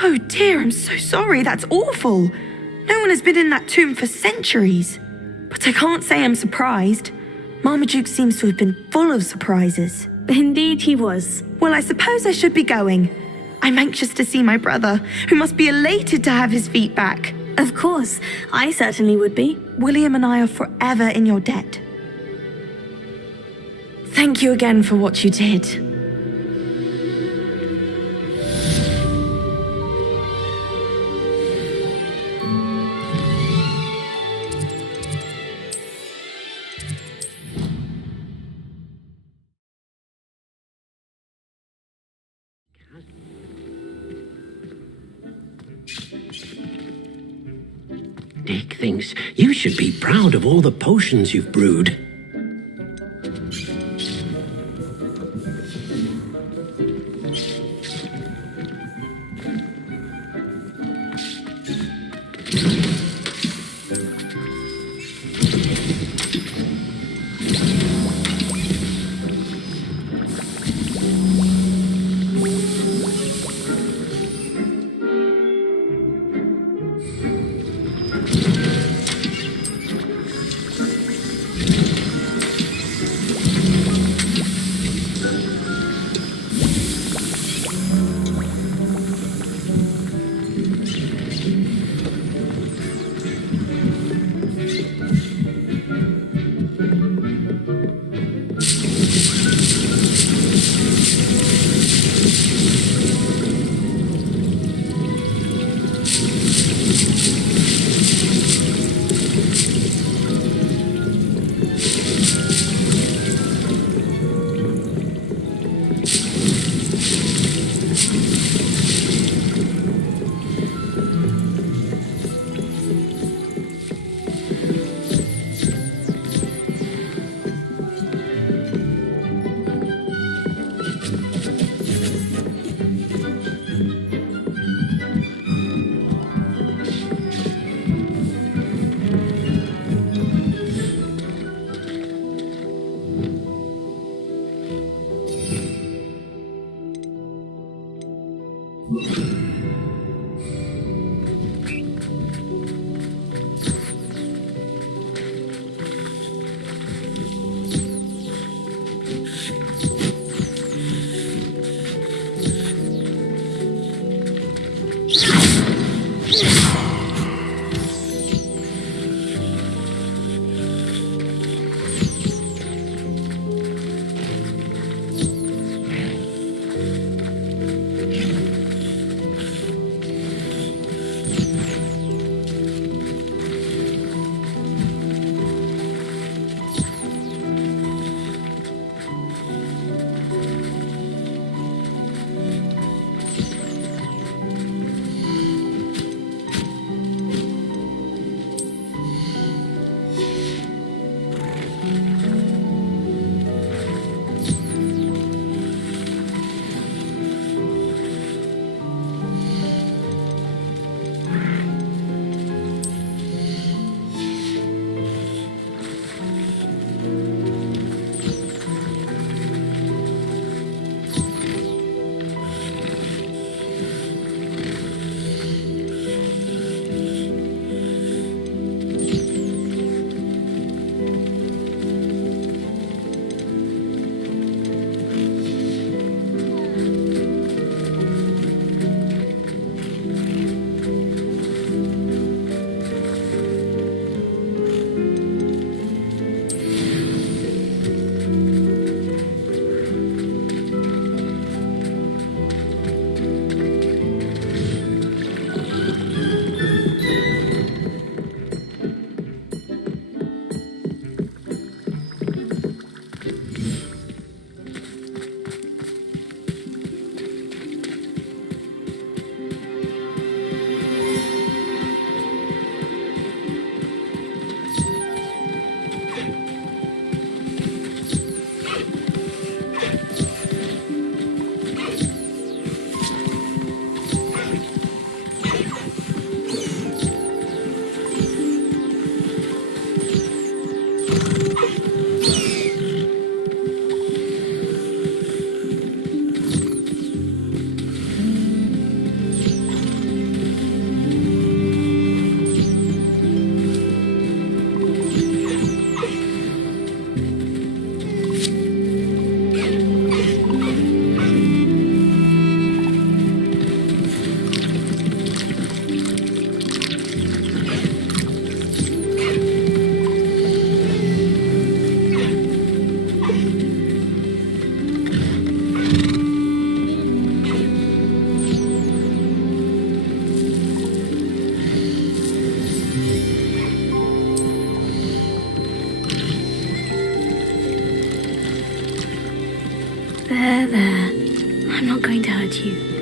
Oh dear, I'm so sorry, that's awful. No one has been in that tomb for centuries. But I can't say I'm surprised. Marmaduke seems to have been full of surprises. Indeed he was. Well, I suppose I should be going. I'm anxious to see my brother, who must be elated to have his feet back. Of course, I certainly would be. William and I are forever in your debt. Thank you again for what you did. Dick thinks you should be proud of all the potions you've brewed. There. I'm not going to hurt you.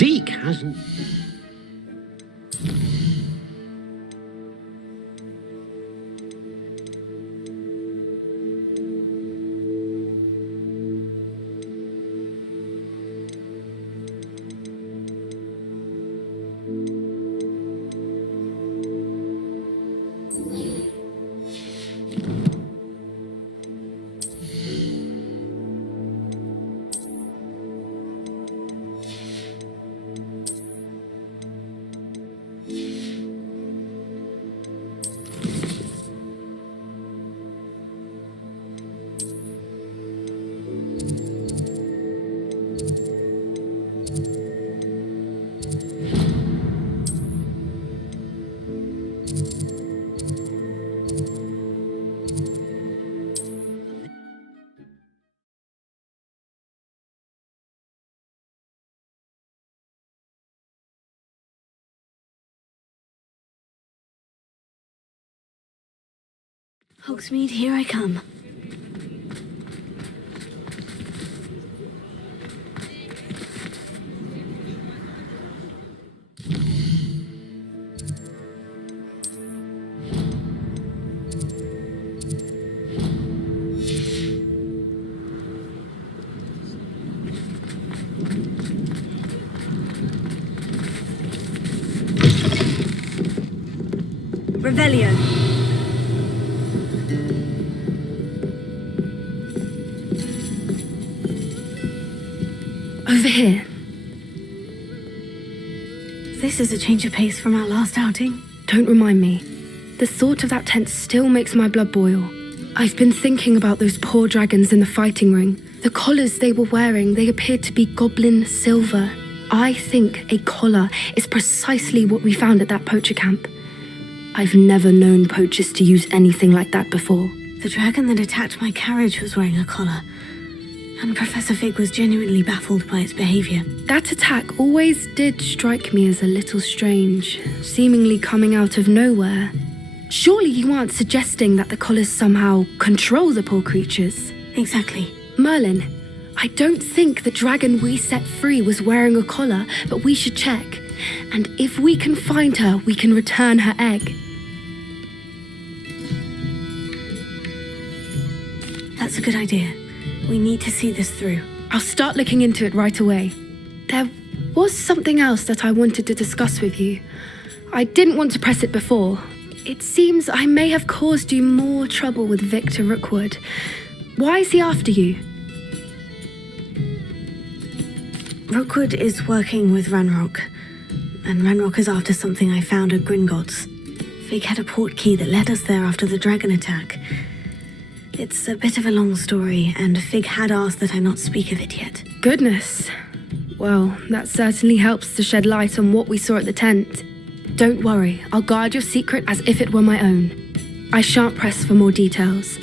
Deke hasn't... Hogsmeade, here I come. Revelio. Over here. This is a change of pace from our last outing. Don't remind me. The thought of that tent still makes my blood boil. I've been thinking about those poor dragons in the fighting ring. The collars they were wearing, they appeared to be goblin silver. I think a collar is precisely what we found at that poacher camp. I've never known poachers to use anything like that before. The dragon that attacked my carriage was wearing a collar, and Professor Fig was genuinely baffled by its behavior. That attack always did strike me as a little strange, seemingly coming out of nowhere. Surely you aren't suggesting that the collars somehow control the poor creatures? Exactly. Merlin, I don't think the dragon we set free was wearing a collar, but we should check. And if we can find her, we can return her egg. That's a good idea. We need to see this through. I'll start looking into it right away. There was something else that I wanted to discuss with you. I didn't want to press it before. It seems I may have caused you more trouble with Victor Rookwood. Why is he after you? Rookwood is working with Ranrock, and Ranrock is after something I found at Gringotts. Fig had a port key that led us there after the dragon attack. It's a bit of a long story, and Fig had asked that I not speak of it yet. Goodness. Well, that certainly helps to shed light on what we saw at the tent. Don't worry, I'll guard your secret as if it were my own. I shan't press for more details.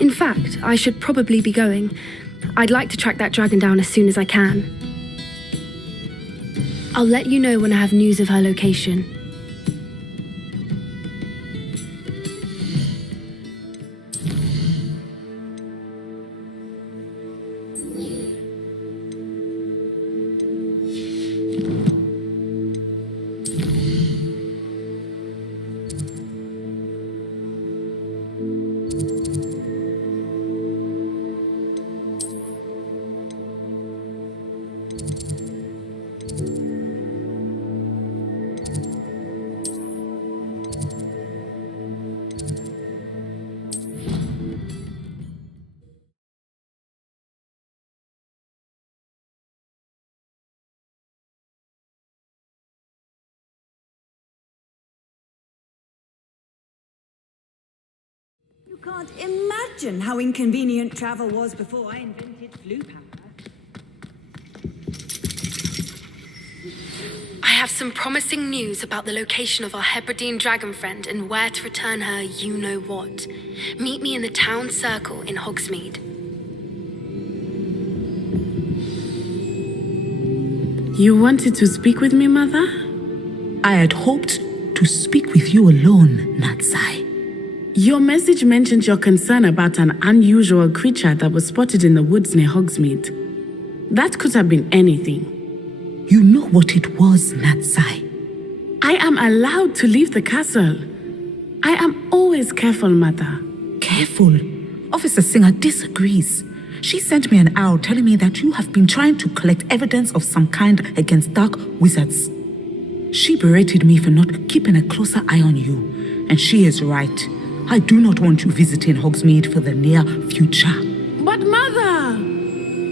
In fact, I should probably be going. I'd like to track that dragon down as soon as I can. I'll let you know when I have news of her location. You can't imagine how inconvenient travel was before I invented flu power. I have some promising news about the location of our Hebridean dragon friend and where to return her you-know-what. Meet me in the town circle in Hogsmeade. You wanted to speak with me, Mother? I had hoped to speak with you alone, Natsai. Your message mentioned your concern about an unusual creature that was spotted in the woods near Hogsmeade. That could have been anything. You know what it was, Natsai. I am allowed to leave the castle. I am always careful, Mother. Careful. Officer Singer disagrees. She sent me an owl telling me that you have been trying to collect evidence of some kind against dark wizards. She berated me for not keeping a closer eye on you, and she is right. I do not want you visiting Hogsmeade for the near future. But Mother!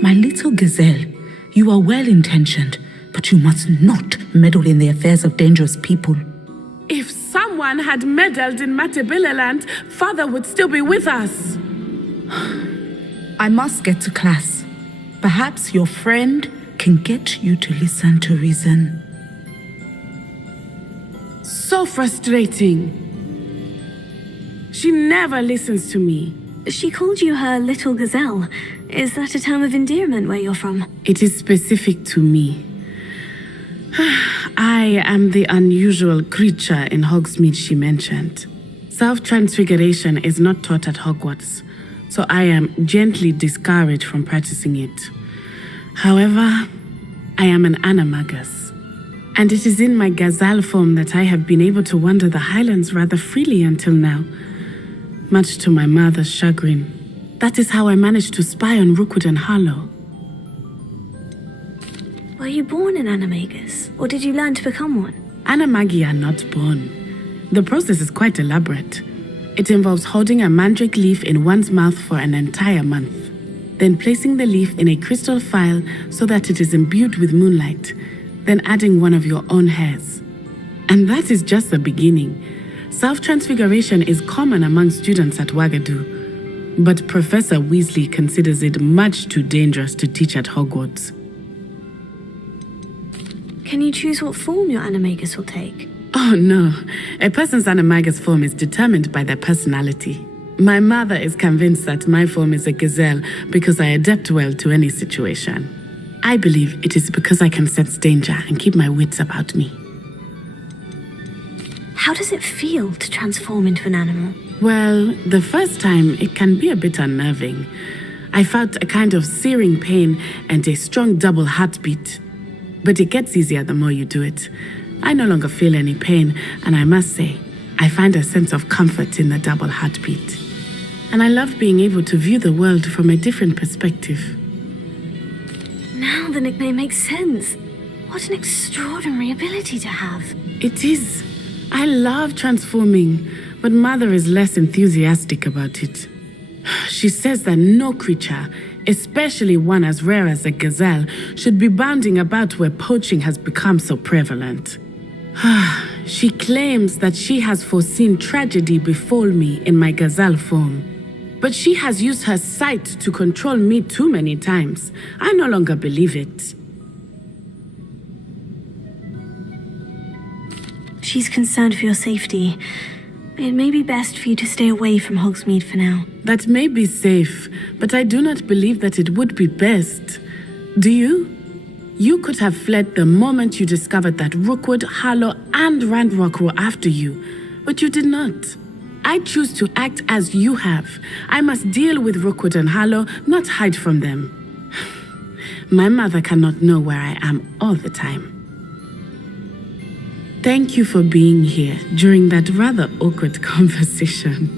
My little gazelle, you are well-intentioned, but you must not meddle in the affairs of dangerous people. If someone had meddled in Matabeleland, Father would still be with us. I must get to class. Perhaps your friend can get you to listen to reason. So frustrating. She never listens to me. She called you her little gazelle. Is that a term of endearment where you're from? It is specific to me. I am the unusual creature in Hogsmeade she mentioned. Self-transfiguration is not taught at Hogwarts, so I am gently discouraged from practicing it. However, I am an animagus, and it is in my gazelle form that I have been able to wander the Highlands rather freely until now, much to my mother's chagrin. That is how I managed to spy on Rookwood and Harlow. Were you born an animagus, or did you learn to become one? Animagi are not born. The process is quite elaborate. It involves holding a mandrake leaf in one's mouth for an entire month, then placing the leaf in a crystal phial so that it is imbued with moonlight, then adding one of your own hairs. And that is just the beginning. Self-transfiguration is common among students at Ouagadougou, but Professor Weasley considers it much too dangerous to teach at Hogwarts. Can you choose what form your animagus will take? Oh no, a person's animagus form is determined by their personality. My mother is convinced that my form is a gazelle because I adapt well to any situation. I believe it is because I can sense danger and keep my wits about me. How does it feel to transform into an animal? Well, the first time it can be a bit unnerving. I felt a kind of searing pain and a strong double heartbeat. But it gets easier the more you do it. I no longer feel any pain, and I must say, I find a sense of comfort in the double heartbeat. And I love being able to view the world from a different perspective. Now the nickname makes sense. What an extraordinary ability to have. It is. I love transforming, but Mother is less enthusiastic about it. She says that no creature, especially one as rare as a gazelle, should be bounding about where poaching has become so prevalent. She claims that she has foreseen tragedy befall me in my gazelle form. But she has used her sight to control me too many times. I no longer believe it. She's concerned for your safety. It may be best for you to stay away from Hogsmeade for now. That may be safe, but I do not believe that it would be best. Do you? You could have fled the moment you discovered that Rookwood, Harlow, and Ranrock were after you, but you did not. I choose to act as you have. I must deal with Rookwood and Harlow, not hide from them. My mother cannot know where I am all the time. Thank you for being here during that rather awkward conversation.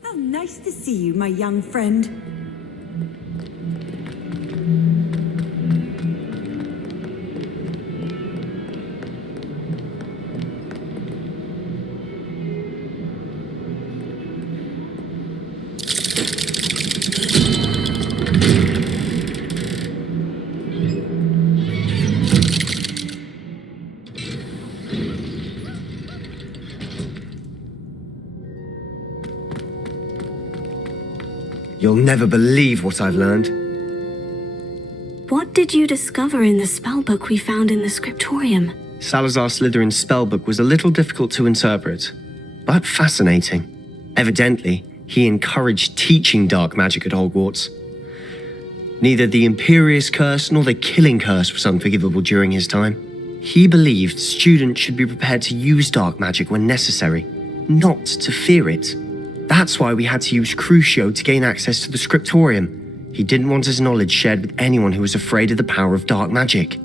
How nice to see you, my young friend. You'll never believe what I've learned. What What did you discover in the spellbook we found in the scriptorium? Salazar Slytherin's spellbook was a little difficult to interpret, but fascinating. Evidently, he encouraged teaching dark magic at Hogwarts. Neither the Imperious Curse nor the Killing Curse was unforgivable during his time. He believed students should be prepared to use dark magic when necessary, not to fear it. That's why we had to use Crucio to gain access to the scriptorium. He didn't want his knowledge shared with anyone who was afraid of the power of dark magic.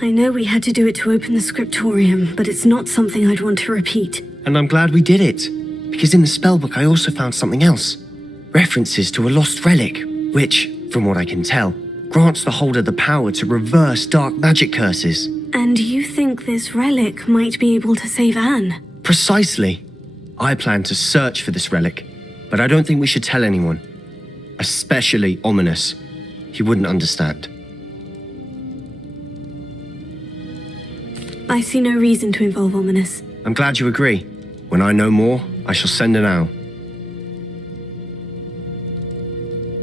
I know we had to do it to open the scriptorium, but it's not something I'd want to repeat. And I'm glad we did it, because in the spellbook I also found something else. References to a lost relic, which, from what I can tell, grants the holder the power to reverse dark magic curses. And you think this relic might be able to save Anne? Precisely. I plan to search for this relic, but I don't think we should tell anyone. Especially Ominous. He wouldn't understand. I see no reason to involve Ominous. I'm glad you agree. When I know more, I shall send an owl.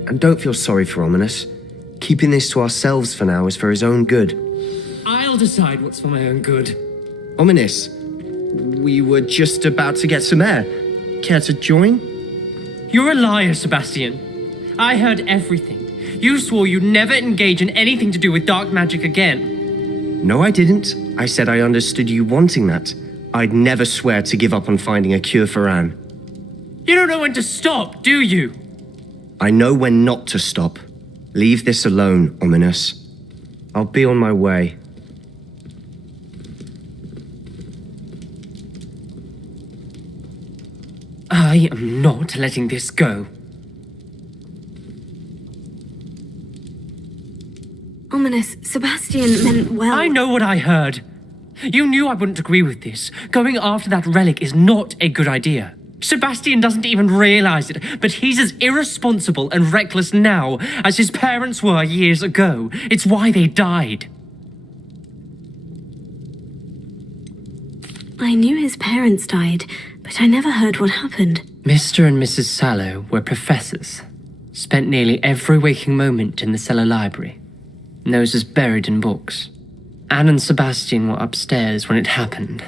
And don't feel sorry for Ominous. Keeping this to ourselves for now is for his own good. I'll decide what's for my own good. Ominous, we were just about to get some air. Care to join? You're a liar, Sebastian. I heard everything. You swore you'd never engage in anything to do with dark magic again. No, I didn't. I said I understood you wanting that. I'd never swear to give up on finding a cure for Anne. You don't know when to stop, do you? I know when not to stop. Leave this alone, Ominous. I'll be on my way. I am not letting this go. Ominous, Sebastian meant well. I know what I heard. You knew I wouldn't agree with this. Going after that relic is not a good idea. Sebastian doesn't even realize it, but he's as irresponsible and reckless now as his parents were years ago. It's why they died. I knew his parents died, but I never heard what happened. Mr. and Mrs. Sallow were professors. Spent nearly every waking moment in the cellar library. Noses buried in books. Anne and Sebastian were upstairs when it happened.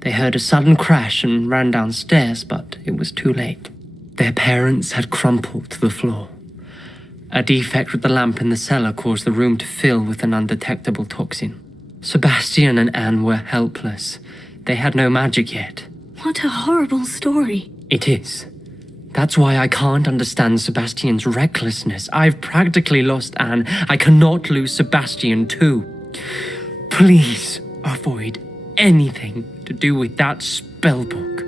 They heard a sudden crash and ran downstairs, but it was too late. Their parents had crumpled to the floor. A defect with the lamp in the cellar caused the room to fill with an undetectable toxin. Sebastian and Anne were helpless. They had no magic yet. What a horrible story. It is. That's why I can't understand Sebastian's recklessness. I've practically lost Anne. I cannot lose Sebastian too. Please avoid anything to do with that spellbook.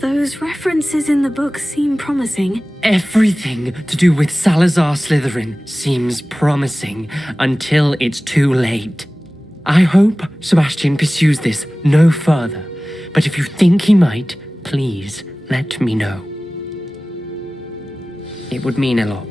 Those references in the book seem promising. Everything to do with Salazar Slytherin seems promising until it's too late. I hope Sebastian pursues this no further, but if you think he might, please let me know. It would mean a lot.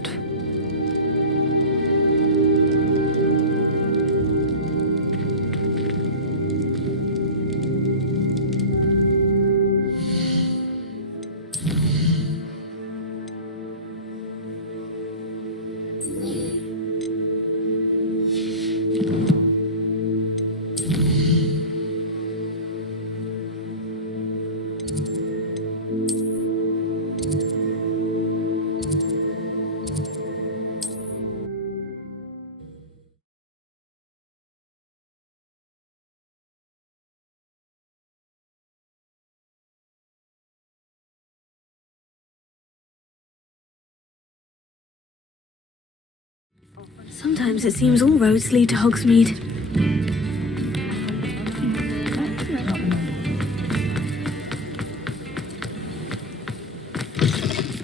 Sometimes it seems all roads lead to Hogsmeade.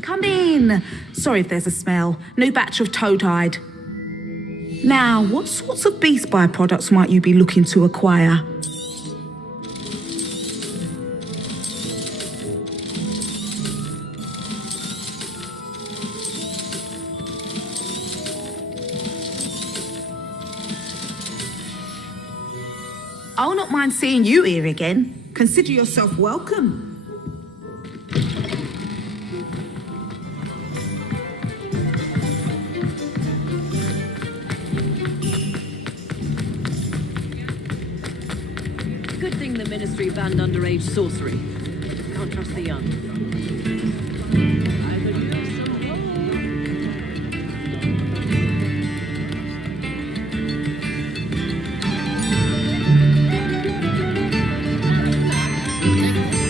Come in. Sorry if there's a smell. New batch of toe-dyed. Now, what sorts of beast byproducts might you be looking to acquire? I'll not mind seeing you here again. Consider yourself welcome. Good thing the Ministry banned underage sorcery. Can't trust the young.